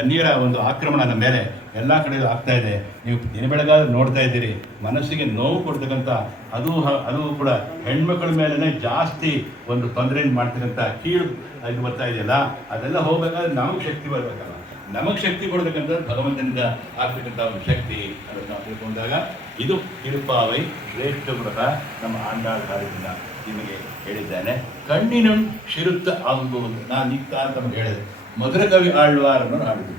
ಅನ್ಯರ ಒಂದು ಆಕ್ರಮಣ ನಮ್ಮ ಮೇಲೆ ಎಲ್ಲ ಕಡೆಯೂ ಆಗ್ತಾ ಇದೆ. ನೀವು ದಿನ ಬೆಳಗಾದ್ರೆ ನೋಡ್ತಾ ಇದ್ದೀರಿ. ಮನಸ್ಸಿಗೆ ನೋವು ಕೊಡ್ತಕ್ಕಂಥ ಅದು ಕೂಡ ಹೆಣ್ಮಕ್ಳ ಮೇಲೇ ಜಾಸ್ತಿ ಒಂದು ತೊಂದರೆಯನ್ನು ಮಾಡ್ತಕ್ಕಂಥ ಕೀಳು ಅದು ಬರ್ತಾ ಇದೆಯಲ್ಲ, ಅದೆಲ್ಲ ಹೋಗ್ಬೇಕಾದ್ರೆ ನಮಗೆ ಶಕ್ತಿ ಬರಬೇಕಲ್ಲ. ನಮಗೆ ಶಕ್ತಿ ಕೊಡ್ತಕ್ಕಂಥದ್ದು ಭಗವಂತನಿಂದ ಆಗ್ತಕ್ಕಂಥ ಒಂದು ಶಕ್ತಿ ಅದನ್ನು ನಾವು ತಿಳ್ಕೊಂಡಾಗ ಇದು ತಿರುಪ್ಪಾವೈ ಶ್ರೇಷ್ಠ ವ್ರತ ನಮ್ಮ ಆಂಡಾಳ್ ಹಾಡಿನ ನಿಮಗೆ ಹೇಳಿದ್ದೇನೆ. ಕಣ್ಣಿನ ಶಿರುತ್ತ ಅಂಬು ನಾನು ನಿಕ್ತ ಅಂತ ನಮಗೆ ಹೇಳಿದೆ. ಮಧುರ ಕವಿ ಆಳ್ವಾರನ್ನು ಹಾಡಿದ್ವಿ.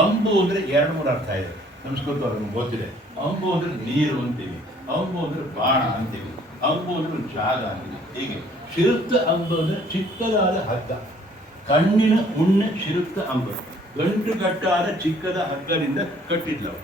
ಅಂಬು ಅಂದರೆ 2-3 ಅರ್ಥ ಇದೆ. ಸಂಸ್ಕೃತ ನಮ್ಗೆ ಗೊತ್ತಿದೆ. ಅಂಬು ಅಂದರೆ ನೀರು ಅಂತೀವಿ, ಅಂಬು ಅಂದರೆ ಬಾಣ ಅಂತೀವಿ, ಅಂಬು ಅಂದರೆ ಜಾಗ ಅಂತೀವಿ. ಹೀಗೆ ಶಿರುತ್ತ ಅಂಬು ಅಂದರೆ ಚಿಕ್ಕದಾದ ಹಗ್ಗ. ಕಣ್ಣಿನ ಉಣ್ಣೆ ಶಿರುತ್ತ ಅಂಬು ಗಂಟು ಕಟ್ಟಾದ ಚಿಕ್ಕದ ಹಗ್ಗದಿಂದ ಕಟ್ಟಿದ್ಲವು.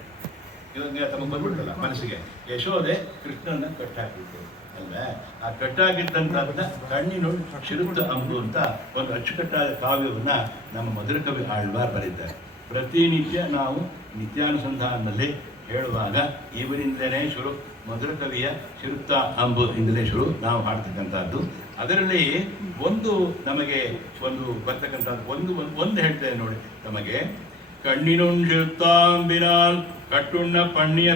ಇವಾಗ ತಮಗೆ ಬಂದ್ಬಿಡ್ತಲ್ಲ ಮನಸ್ಸಿಗೆ, ಯಶೋದೆ ಕೃಷ್ಣನ ಕಟ್ಟಾಕಿತ್ತು ಅಲ್ವೇ. ಆ ಕಟ್ಟಾಗಿದ್ದಂಥದ್ದನ್ನ ಕಣ್ಣಿನ ಶಿರುತ್ತ ಅಂಬು ಅಂತ ಒಂದು ಅಚ್ಚುಕಟ್ಟಾದ ಕಾವ್ಯವನ್ನು ನಮ್ಮ ಮಧುರ ಕವಿ ಆಳ್ವಾರ್ ಬರೆದಿದ್ದಾರೆ. ಪ್ರತಿನಿತ್ಯ ನಾವು ನಿತ್ಯಾನುಸಂಧಾನದಲ್ಲಿ ಹೇಳುವಾಗ ಇವರಿಂದಲೇ ಶುರು, ಮಧುರ ಕವಿಯ ಶಿರುತ್ತ ಅಂಬು ಇಂದಲೇ ಶುರು ನಾವು ಹಾಡ್ತಕ್ಕಂಥದ್ದು. ಅದರಲ್ಲಿ ಒಂದು ನಮಗೆ ಒಂದು ಬರ್ತಕ್ಕಂಥದ್ದು ಒಂದು ಹೇಳ್ತೇನೆ ನೋಡಿ ತಮಗೆ. ಕಣ್ಣಿನುಂಜಿರುತ್ತಾಂಬಿನಾಲ್ ಕಟ್ಟುಣ್ಣ ಪಣ್ಣಿಯ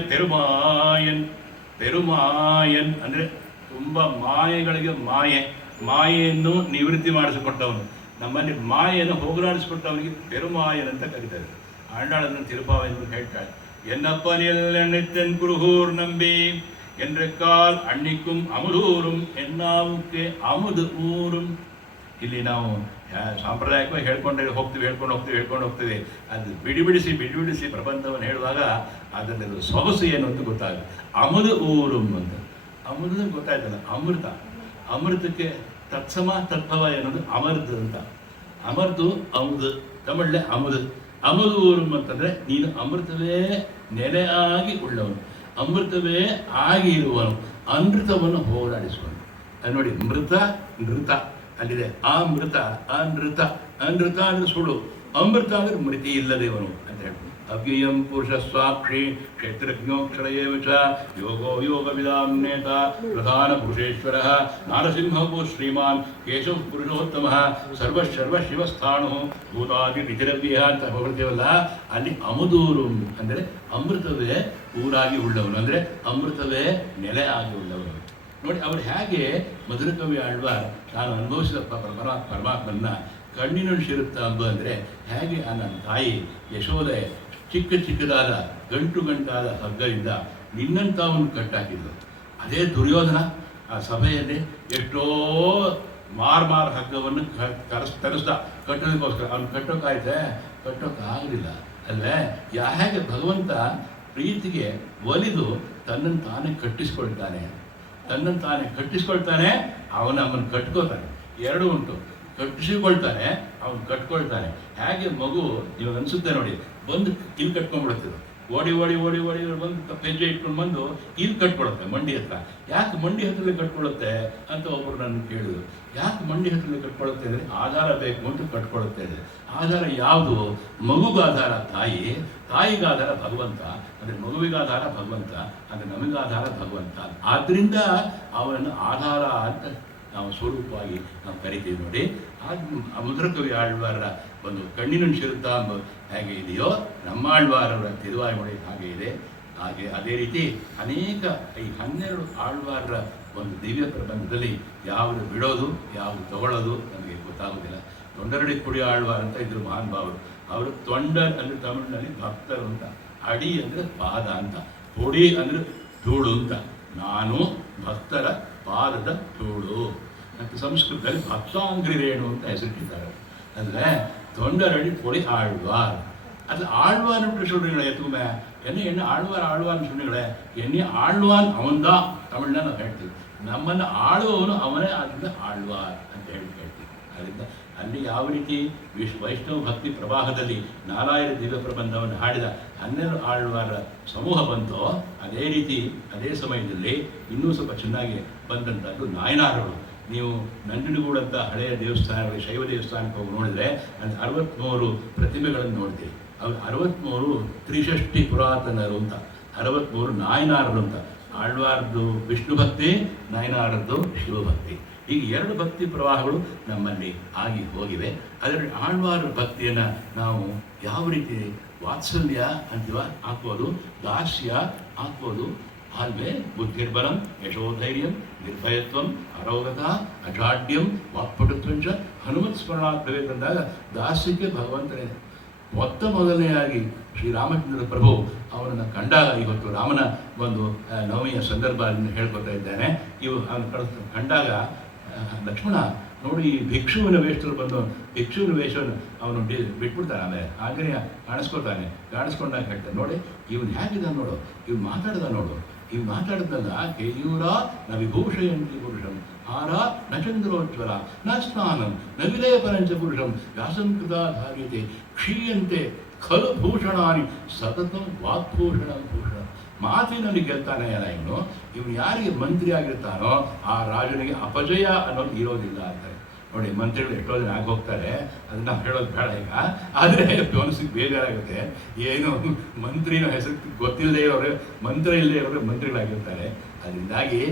ತೆರುಮಾಯನ್ ಅಂದರೆ ತುಂಬ ಮಾಯೆಗಳಿಗೆ ಮಾಯೆಯನ್ನು ನಿವೃತ್ತಿ ಮಾಡಿಸಿಕೊಟ್ಟವನು. ನಮ್ಮಲ್ಲಿ ಮಾಯೆಯನ್ನು ಹೋಗಲಾಡಿಸಿಕೊಟ್ಟವನಿಗೆ ಪೆರುಮಾಯನ್ ಅಂತ ಕರೀತಾರೆ. ಆಂಡಾಳನ್ನು ತಿರುಪಾವ ಎಂದು ಹೇಳ್ತಾಳೆ. என்னப்பனில் குருகூர் நம்பி என்ற கால் அன்னிக்கும் அமுதூரும் ಎನ್ನಾವುಕ್ಕೆ ಅಮುದು ಊರುಂ. ಇಲ್ಲಿ ನಾವು ಸಾಂಪ್ರದಾಯಿಕವಾಗಿ ಹೇಳ್ಕೊಂಡು ಹೋಗ್ತೀವಿ. ಅದು ಬಿಡಿಬಿಡಿಸಿ ಪ್ರಬಂಧವನ್ನು ಹೇಳುವಾಗ ಅದರಲ್ಲಿ ಸೊಗಸು ಏನು ಅಂತ ಗೊತ್ತಾಗುತ್ತೆ. ಅಮುದು ಊರುಂ ಅಂತ. ಅಮೃತ ಗೊತ್ತಾಯ್ತಲ್ಲ, ಅಮೃತಕ್ಕೆ ತತ್ಸಮ ತದ್ಭವ ಎನ್ನುವುದು ಅಮೃತ ಅಂತ. ಅಮರ್ದು ಅಮುದು, ತಮಿಳೇ ಅಮುದು. ಅಮುದು ಊರುಂ ಅಂತಂದರೆ ನೀನು ಅಮೃತವೇ ನೆಲೆಯಾಗಿ ಉಳ್ಳವನು, ಅಮೃತವೇ ಆಗಿ ಇರುವನು, ಅನೃತವನ್ನು ಹೋರಾಡಿಸುವನು. ಅದು ನೋಡಿ, ನೃತ ಅಲ್ಲಿದೆ. ಅಮೃತ ಅನೃತ ಅಂದರೆ ಸುಳ್ಳು, ಅಮೃತ ಅಂದರೆ ಮೃತಿ ಇಲ್ಲದೇವನು ಅಂತ ಹೇಳಿ. ಅವ್ಯಯಂ ಪುರುಷ ಸಾಕ್ಷಿ ಕ್ಷೇತ್ರಜ್ಞೋಕ್ಷರಯೇವ ಚ ಯೋಗೋ ಯೋಗವಿದಾಂ ನೇತ ಪ್ರಧಾನ ಪುರುಷೇಶ್ವರ ನಾರಸಿಂಹೋ ಶ್ರೀಮಾನ್ ಕೇಶವ ಪುರುಷೋತ್ತಮ ಸರ್ವ ಶಿವಸ್ಥಾಣು ಭೂತಾದಿ ನಿಜರವ್ಯ ಅಂತ ಹೊಗಳ್ತೇವಲ್ಲ, ಅಲ್ಲಿ ಅಮುದೂರು ಅಂದರೆ ಅಮೃತವೇ ಊರಾಗಿ ಉಳ್ಳವನು, ಅಂದರೆ ಅಮೃತವೇ ನೆಲೆ ಆಗಿ ಉಳ್ಳವನು. ನೋಡಿ ಅವರು ಹೇಗೆ ಮಧುರ ಕವಿ ಆಳ್ವಾರ್ ತಾನು ಅನುಭವಿಸಿದ ಪರಮಾತ್ಮನ ಕಣ್ಣಿನ ಶಿರುತ್ತ ಅಂಬ ಅಂದರೆ ಹೇಗೆ ಆ ನನ್ನ ತಾಯಿ ಯಶೋದೆ ಚಿಕ್ಕದಾದ ಗಂಟಾದ ಹಗ್ಗದಿಂದ ನಿನ್ನಂಥವನ್ನು ಕಟ್ಟಾಕಿದ್ರು. ಅದೇ ದುರ್ಯೋಧನ ಆ ಸಭೆಯಲ್ಲಿ ಎಷ್ಟೋ ಮಾರ್ ಹಗ್ಗವನ್ನು ತರಿಸ್ದ ಕಟ್ಟೋದಕ್ಕೋಸ್ಕರ. ಅವನು ಕಟ್ಟೋಕ್ಕಾಗಲಿಲ್ಲ ಅಲ್ಲೇ. ಹೇಗೆ ಭಗವಂತ ಪ್ರೀತಿಗೆ ಒಲಿದು ತನ್ನನ್ನು ತಾನೇ ಕಟ್ಟಿಸ್ಕೊಳ್ತಾನೆ, ಅವನನ್ನು ಕಟ್ಕೋತಾನೆ. ಎರಡೂ ಉಂಟು, ಕಟ್ಟಿಸಿಕೊಳ್ತಾನೆ, ಅವನು ಕಟ್ಕೊಳ್ತಾನೆ. ಹೇಗೆ ಮಗು ಇವಾಗ ಅನಿಸುತ್ತೆ ನೋಡಿ, ಬಂದು ಇಲ್ಲಿ ಕಟ್ಕೊಂಡ್ಬಿಡ್ತಿದ್ರು, ಓಡಿ ಓಡಿ ಓಡಿ ಓಡಿ ಬಂದು ಹೆಜ್ಜೆ ಇಟ್ಕೊಂಡು ಬಂದು ಇಲ್ಲಿ ಕಟ್ಕೊಳುತ್ತೆ ಮಂಡಿ ಹತ್ರ. ಯಾಕೆ ಮಂಡಿ ಹತ್ರದಲ್ಲಿ ಕಟ್ಕೊಳ್ಳುತ್ತೆ ಅಂತ ಒಬ್ಬರು ನನ್ನ ಕೇಳಿದ್ರು. ಯಾಕೆ ಮಂಡಿ ಹತ್ರದಲ್ಲಿ ಕಟ್ಕೊಳ್ಳುತ್ತೆ ಅಂದರೆ ಆಧಾರ ಬೇಕು ಅಂತ ಕಟ್ಕೊಳ್ಳುತ್ತೆ ಇದೆ. ಆಧಾರ ಯಾವುದು? ಮಗುಗಾಧಾರ ತಾಯಿ, ತಾಯಿಗಾಧಾರ ಭಗವಂತ, ಅಂದರೆ ಮಗುವಿಗಾಧಾರ ಭಗವಂತ, ಅಂದರೆ ನಮಗಾಧಾರ ಭಗವಂತ. ಆದ್ದರಿಂದ ಅವನನ್ನು ಆಧಾರ ಅಂತ ನಾವು ಸ್ವರೂಪವಾಗಿ ನಾವು ಕರಿತೀವಿ ನೋಡಿ. ಆ ಮುದ್ರಕವಿ ಆಳ್ವಾರರ ಒಂದು ಕಣ್ಣಿನ ಶಿರುತ್ತಾ ಹೇಗೆ ಇದೆಯೋ, ನಮ್ಮ ಆಳ್ವಾರರ ತಿರುವಾಯಿಮೊಳಿ ಹಾಗೆ ಇದೆ. ಹಾಗೆ ಅದೇ ರೀತಿ ಅನೇಕ ಈ 12 ಆಳ್ವಾರರ ಒಂದು ದಿವ್ಯ ಪ್ರಬಂಧದಲ್ಲಿ ಯಾವುದು ಬಿಡೋದು ಯಾವುದು ತಗೊಳ್ಳೋದು ನಮಗೆ ಗೊತ್ತಾಗೋದಿಲ್ಲ. ತೊಂಡರಡಿ ಕುಡಿ ಆಳ್ವಾರ್ ಅಂತ ಇದ್ರು ಮಹಾನ್ ಭಾವರು. ಅವರು ತೊಂಡರ್ ಅಂದರೆ ತಮಿಳಿನಲ್ಲಿ ಭಕ್ತರು ಅಂತ, ಅಡಿ ಅಂದರೆ ಪಾದ ಅಂತ, ಪುಡಿ ಅಂದರೆ ಧೂಳು ಅಂತ. ನಾನು ಭಕ್ತರ ಪಾದದ ಧೂಳು ಮತ್ತು ಸಂಸ್ಕೃತದಲ್ಲಿ ಭಕ್ತಾಂಗ್ರಿ ರೇಣು ಅಂತ ಹೆಸರಿಟ್ಟಿದ್ದಾರೆ. ಅಂದರೆ ತೊಂಡರಡಿ ಪುಡಿ ಆಳ್ವಾರ್. அது ஆழ்வான் சொல்றீங்களே எதுக்குமே என்ன ಆಳ್ವಾನ್ ಸುಳ್ಳುಗಳೇ. ಎನ್ನಿ ಆಳ್ವಾನ್ ಅವನ್தான் ತಮಿಳ್ನ ನಾವು ಹೇಳ್ತೀವಿ. ನಮ್ಮನ್ನು ಆಳುವವನು ಅವನೇ, ಆದ್ದರಿಂದ ಆಳ್ವಾರ್ ಅಂತ ಹೇಳ್ತೀವಿ. ಅದರಿಂದ ಅಲ್ಲಿ ಯಾವ ರೀತಿ ವೈಷ್ಣವ ಭಕ್ತಿ ಪ್ರವಾಹದಲ್ಲಿ ನಾರಾಯಣ ದಿವ್ಯ ಪ್ರಬಂಧವನ್ನು ಹಾಡಿದ 12 ಆಳ್ವಾರ ಸಮೂಹ ಬಂತೋ, ಅದೇ ರೀತಿ ಅದೇ ಸಮಯದಲ್ಲಿ ಇನ್ನೂ ಸ್ವಲ್ಪ ಚೆನ್ನಾಗಿ ಬಂದಂಥದ್ದು ನಾಯನಾರಗಳು. ನೀವು ನಂಜನಗೂಡಂಥ ಹಳೆಯ ದೇವಸ್ಥಾನಗಳಿಗೆ, ಶೈವ ದೇವಸ್ಥಾನಕ್ಕೆ ಹೋಗಿ ನೋಡಿದರೆ ಅಲ್ಲಿ 63 ಪ್ರತಿಮೆಗಳನ್ನು ನೋಡ್ತೀವಿ. ಅವ್ರು 63 ತ್ರಿಷಷ್ಟಿ ಪುರಾತನರು ಅಂತ, 63 ನಾಯನಾರರು ಅಂತ. ಆಳ್ವಾರದ್ದು ವಿಷ್ಣು ಭಕ್ತಿ, ನಾಯನಾರದ್ದು ಶಿವಭಕ್ತಿ. ಈಗ 2 ಭಕ್ತಿ ಪ್ರವಾಹಗಳು ನಮ್ಮಲ್ಲಿ ಆಗಿ ಹೋಗಿವೆ. ಅದರಲ್ಲಿ ಆಳ್ವಾರ ಭಕ್ತಿಯನ್ನು ನಾವು ಯಾವ ರೀತಿ ವಾತ್ಸಲ್ಯ ಅಂತೀವ ಹಾಕ್ಬೋದು, ದಾಸ್ಯ ಹಾಕ್ಬೋದು. ಅಲ್ವೇ ಬುದ್ಧಿರ್ಬಲಂ, ಯಶೋಧೈರ್ಯಂ, ನಿರ್ಭಯತ್ವಂ, ಅರೋಗತ, ಅಜಾಡ್ಯಂ, ವಾಕ್ಪಟುತ್ವಂಚ ಹನುಮತ್ ಸ್ಮರಣಾತ್ ಭವೇತಂದಾಗ ದಾಸ್ಯಕ್ಕೆ ಭಗವಂತನೇ ಮೊದಲನೆಯಾಗಿ ಶ್ರೀರಾಮಚಂದ್ರ ಪ್ರಭು ಅವರನ್ನು ಕಂಡಾಗ, ಇವತ್ತು ರಾಮನ ಒಂದು ನವಮಿಯ ಸಂದರ್ಭ ಹೇಳ್ಕೊತಾ ಇದ್ದೇನೆ. ಅವನು ಕಂಡಾಗ ಲಕ್ಷ್ಮಣ ನೋಡಿ ಭಿಕ್ಷುವಿನ ವೇಷದಲ್ಲಿ ಬಂದು ಭಿಕ್ಷುವಿನ ವೇಷವನ್ನು ಅವನು ಬಿಟ್ಬಿಡ್ತಾನೆ. ಆಮೇಲೆ ಆಂಜನೇಯ ಕಾಣಿಸ್ಕೊಂಡಾಗ ಹೇಳ್ತಾನೆ, ನೋಡಿ ಇವನು ಹೇಗಿದ್ದಾನೆ ನೋಡು, ಇವ್ನು ಮಾತಾಡ್ದ ನೋಡು, ಇವ್ ಮಾತಾಡಿದ್ನಲ್ಲ, ಕೇಯೂರ ನ ವಿಭೂಷಯಂತಿ ಪುರುಷಂ ಹಾರ ನ ಚಂದ್ರೋಜ್ವಲ ನ ಸ್ನಾನಂ ನ ವಿಲೇಪನಂಚ ಪುರುಷಂ ವ್ಯಾಸಂಕೃತಾಧಾರ್ಯತೆ ಕ್ಷೀಯಂತೆ ಖಲು ಭೂಷಣಾನಿ ಸತತಂ ವಾಗ್ಭೂಷಣ ಭೂಷಣ. ಮಾತಿನಲ್ಲಿ ಗೆಲ್ತಾನೆ ಅಲ್ಲ ಇವನು ಯಾರಿಗೆ ಮಂತ್ರಿ ಆಗಿರ್ತಾನೋ ಆ ರಾಜನಿಗೆ ಅಪಜಯ ಅನ್ನೋದು ಇರೋದಿಲ್ಲ ಅಂತಾರೆ. ನೋಡಿ, ಮಂತ್ರಿಗಳು ಎಷ್ಟೋ ಜನ ಆಗೋಗ್ತಾರೆ, ಅದನ್ನ ಹೇಳೋದು ಬೇಡ ಈಗ. ಆದರೆ ಮನಸ್ಸಿಗೆ ಬೇಜಾರಾಗುತ್ತೆ. ಏನು ಮಂತ್ರಿನ ಹೆಸರು ಗೊತ್ತಿಲ್ಲದೆ ಇರೋರು, ಮಂತ್ರ ಇಲ್ಲದೆ ಇರೋರು ಮಂತ್ರಿಗಳಾಗಿರ್ತಾರೆ. ಅದರಿಂದಾಗಿ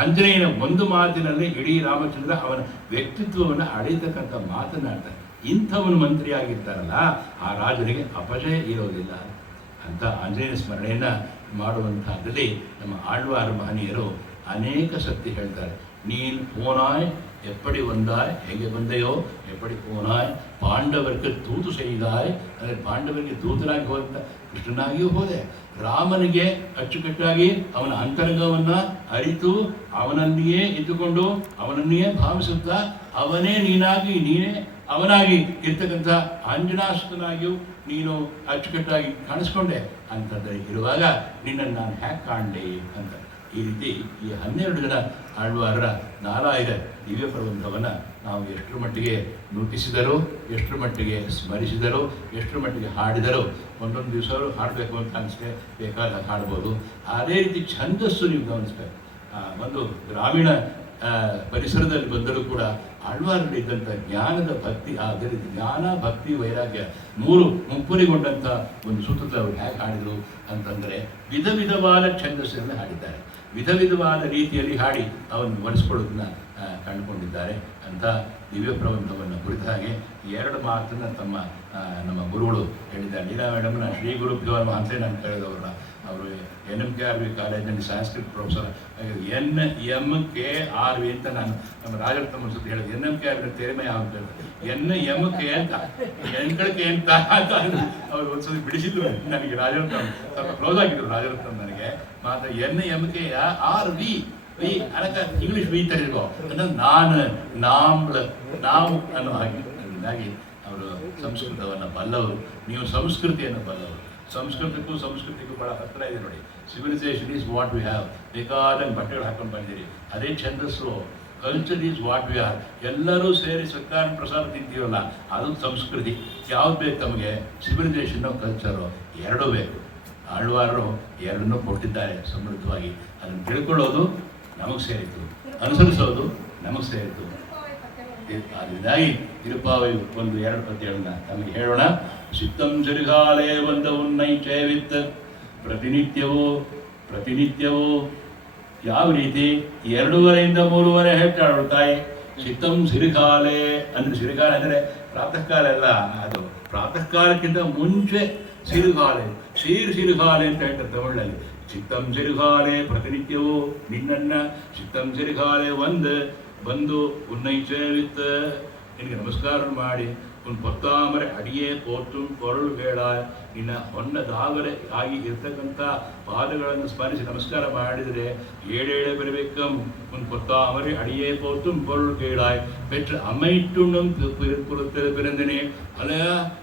ಆಂಜನೇಯನ ಒಂದು ಮಾತಿನಲ್ಲಿ ಇಡೀ ರಾಮಚಂದ್ರ ಅವನ ವ್ಯಕ್ತಿತ್ವವನ್ನು ಅಳಿತಕ್ಕಂಥ ಮಾತನಾಡ್ತಾರೆ. ಇಂಥವನು ಮಂತ್ರಿ ಆಗಿರ್ತಾರಲ್ಲ ಆ ರಾಜನಿಗೆ ಅಪಜಯ ಇರೋದಿಲ್ಲ ಅಂತ ಆಂಜನೇಯನ ಸ್ಮರಣೆಯನ್ನು ಮಾಡುವಂಥದ್ದಲ್ಲಿ ನಮ್ಮ ಆಳ್ವಾರ ಮಹನೀಯರು ಅನೇಕ ಸತ್ಯ ಹೇಳ್ತಾರೆ. ನೀನು ಪೋನಾಯ್ ಎಪ್ಪಡಿ ಒಂದಾಯ್, ಹೇಗೆ ಬಂದೆಯೋ ಎಪ್ಪಡಿ ಪೋನಾಯ್, ಪಾಂಡವರಿಗೆ ತೂತು செய்தாய், ಅಂದರೆ ಪಾಂಡವರಿಗೆ ದೂತನಾಗಿ ಹೋದಂಥ ಕೃಷ್ಣನಾಗಿಯೂ ಹೋದೆ. ರಾಮನಿಗೆ ಅಚ್ಚುಕಟ್ಟಾಗಿ ಅವನ ಅಂತರಂಗವನ್ನು ಅರಿತು ಅವನನ್ನೇ ಇದ್ದುಕೊಂಡು ಅವನನ್ನೇ ಭಾವಿಸುತ್ತಾ ಅವನೇ ನೀನಾಗಿ ನೀನೇ ಅವನಾಗಿ ಇರ್ತಕ್ಕಂಥ ಆಂಜನಾಸುತನಾಗಿಯೂ ನೀನು ಅಚ್ಚುಕಟ್ಟಾಗಿ ಕಾಣಿಸ್ಕೊಂಡೆ ಅಂತಂದರೆ ಇರುವಾಗ ನಿನ್ನನ್ನು ನಾನು ಹ್ಯಾಕ್ ಕಾಣಲಿ ಅಂತ. ಈ ರೀತಿ ಈ 12 ಜನ ಆಳ್ವಾರರ ನಾರಾಯಣ ದಿವ್ಯ ಪ್ರಬಂಧವನ್ನು ನಾವು ಎಷ್ಟರ ಮಟ್ಟಿಗೆ ನೂತಿಸಿದರು, ಎಷ್ಟರ ಮಟ್ಟಿಗೆ ಸ್ಮರಿಸಿದರು, ಎಷ್ಟರ ಮಟ್ಟಿಗೆ ಹಾಡಿದರು. ಒಂದೊಂದು ದಿವಸ ಹಾಡಬೇಕು ಅಂತ ಅನಿಸ್ತೆ ಬೇಕಾದ ಹಾಡ್ಬೋದು. ಅದೇ ರೀತಿ ಛಂದಸ್ಸು ನೀವು ಗಮನಿಸ್ಬೇಕು. ಒಂದು ಗ್ರಾಮೀಣ ಪರಿಸರದಲ್ಲಿ ಬಂದರೂ ಕೂಡ ಆಳ್ವಾರಲ್ಲಿದ್ದಂಥ ಜ್ಞಾನದ ಭಕ್ತಿ, ಅದೇ ರೀತಿ ಜ್ಞಾನ ಭಕ್ತಿ ವೈರಾಗ್ಯ 3 ಮುಪ್ಪರಿಗೊಂಡಂಥ ಒಂದು ಸೂತ್ರ ಅವರು ಹೇಗೆ ಹಾಡಿದರು ಅಂತಂದರೆ ವಿಧ ವಿಧವಾದ ಛಂದಸ್ಸನ್ನು ಹಾಡಿದ್ದಾರೆ. ವಿಧ ವಿಧವಾದ ರೀತಿಯಲ್ಲಿ ಹಾಡಿ ಅವನ್ನು ಬಳಸ್ಕೊಳ್ಳೋದನ್ನ ಕಂಡುಕೊಂಡಿದ್ದಾರೆ ಅಂತ ದಿವ್ಯ ಪ್ರಬಂಧವನ್ನು ಕುರಿತ ಹಾಗೆ 2 ಮಾತನ್ನು ನಮ್ಮ ಗುರುಗಳು ಹೇಳಿದ್ದಾರೆ. ಲೀಲಾ ಮೇಡಮ್ನ ಶ್ರೀ ಗುರುಭ್ಯೋ ನಮಃ ಅಂತ ನಾನು ಕೇಳಿದವ್ರನ್ನ. ಅವರು NMKRV ಕಾಲೇಜಿನಲ್ಲಿ ಸಂಸ್ಕೃತ ಪ್ರೊಫೆಸರ್. NMKRV ಅಂತ ನಾನು ನಮ್ಮ ರಾಜರತ್ನ ಸುತ್ತ ಹೇಳಿದೆ. NMKRV ತೆರೆಮಯ ಅಂತ NMK ಅಂತ ಎಣ್ಕಳಿಕೆ ಅಂತ ಅವ್ರು ಒಂದ್ಸತಿ ಬಿಡಿಸಿದ್ರು ನನಗೆ. ರಾಜರತ್ನ ಸ್ವಲ್ಪ ಕ್ಲೋಸ್ ಆಗಿದ್ರು ರಾಜರತ್ನ ನನಗೆ. ಮಾತ್ರ NMKRV ಅದಕ್ಕೆ ಇಂಗ್ಲೀಷ್ ವಿ ತರಿಗೋ ಅಂದರೆ ನಾವು ಅನ್ನೋ ಹಾಗೆ. ಅದರಿಂದಾಗಿ ಅವರು ಸಂಸ್ಕೃತವನ್ನು ಬಲ್ಲವರು, ನೀವು ಸಂಸ್ಕೃತಿಯನ್ನು ಬಲ್ಲವರು. ಸಂಸ್ಕೃತಿಗೂ ಭಾಳ ಹತ್ತಿರ ಇದೆ ನೋಡಿ. Civilisation is what we have. ಬೇಕಾದಂಗೆ ಬಟ್ಟೆಗಳು ಹಾಕೊಂಡು ಬಂದಿರಿ, ಅದೇ ಛಂದಸ್ಸು. Culture is what we are. ಎಲ್ಲರೂ ಸೇರಿ ಸರ್ಕಾರ ಪ್ರಸಾದ ತಿಂತೀವಲ್ಲ, ಅದು ಸಂಸ್ಕೃತಿ. ಯಾವ್ದು ಬೇಕು ತಮಗೆ? ಸಿವಿಲೈಸೇಷನ್ನು ಕಲ್ಚರು ಎರಡೂ ಬೇಕು. ಆಳ್ವಾರರು ಎರಡನ್ನೂ ಕೊಟ್ಟಿದ್ದಾರೆ ಸಮೃದ್ಧವಾಗಿ. ಅದನ್ನು ತಿಳ್ಕೊಳ್ಳೋದು ನಮಗೆ ಸೇರಿತು, ಅನುಸರಿಸೋದು ನಮಗೆ ಸೇರಿತು. ಅದರಿಂದಾಗಿ ತಿರುಪಾವೈ ಒಂದು 2 ಪದ್ಯಗಳನ್ನ ನಮಗೆ ಹೇಳೋಣ. ಸಿತ್ತಂ ಸಿರಿಗಾಲೆ ಒಂದು ಉನ್ನೈ ಚೇವಿತ್ ಪ್ರತಿನಿತ್ಯವೂ ಯಾವ ರೀತಿ 2:30 3 ಹೇಳ್ತಾಳು ತಾಯಿ. ಸಿತ್ತಂ ಸಿರಿಗಾಲೆ ಅಂದರೆ ಸಿರಿಗಾಲ ಅಂದರೆ ಪ್ರಾತಃ ಕಾಲ ಅಲ್ಲ, ಅದು ಪ್ರಾತಃ ಕಾಲಕ್ಕಿಂತ ಮುಂಚೆ ಸಿರುಗಾಲೆ, ಸಿರುಗಾಲೆ ಅಂತ ಹೇಳ್ತಾರೆ ತಮಿಳಲ್ಲಿ. ಚಿತ್ತಂ ಸಿರುಗಾಲೆ ಪ್ರತಿನಿತ್ಯವೂ ನಿನ್ನನ್ನ ಚಿತ್ತಂ ಸಿರುಗಾಲೆ ಬಂದು ಉನ್ನೈ ಸೇವಿತ್ತ ನಿನಗೆ ನಮಸ್ಕಾರ ಮಾಡಿ ಉನ್ ಪೊತ್ತಾಮರೆ ಅಡಿಯೇ ಪೋತು ಕೊರಳು ಬೇಡ ನಿನ್ನ ಹೊನ್ನದಾಗಲೇ ಆಗಿ ಇರ್ತಕ್ಕಂಥ ಪಾದಗಳನ್ನು ಸ್ಮರಿಸಿ ನಮಸ್ಕಾರ ಮಾಡಿದರೆ 7 ಬರಬೇಕಂ ಉನ್ ಪೊತ್ತಾಮರೆ ಅಡಿಯೇ ಪೋತು ಕೊರಳು ಕೇಳಾಯ್ ಪೆಟ್ಟ ಅಮ್ಮೈಟ್ಟುಣ್ಣಂ ಪಿರಂದನೆ. ಅಲ್ಲ,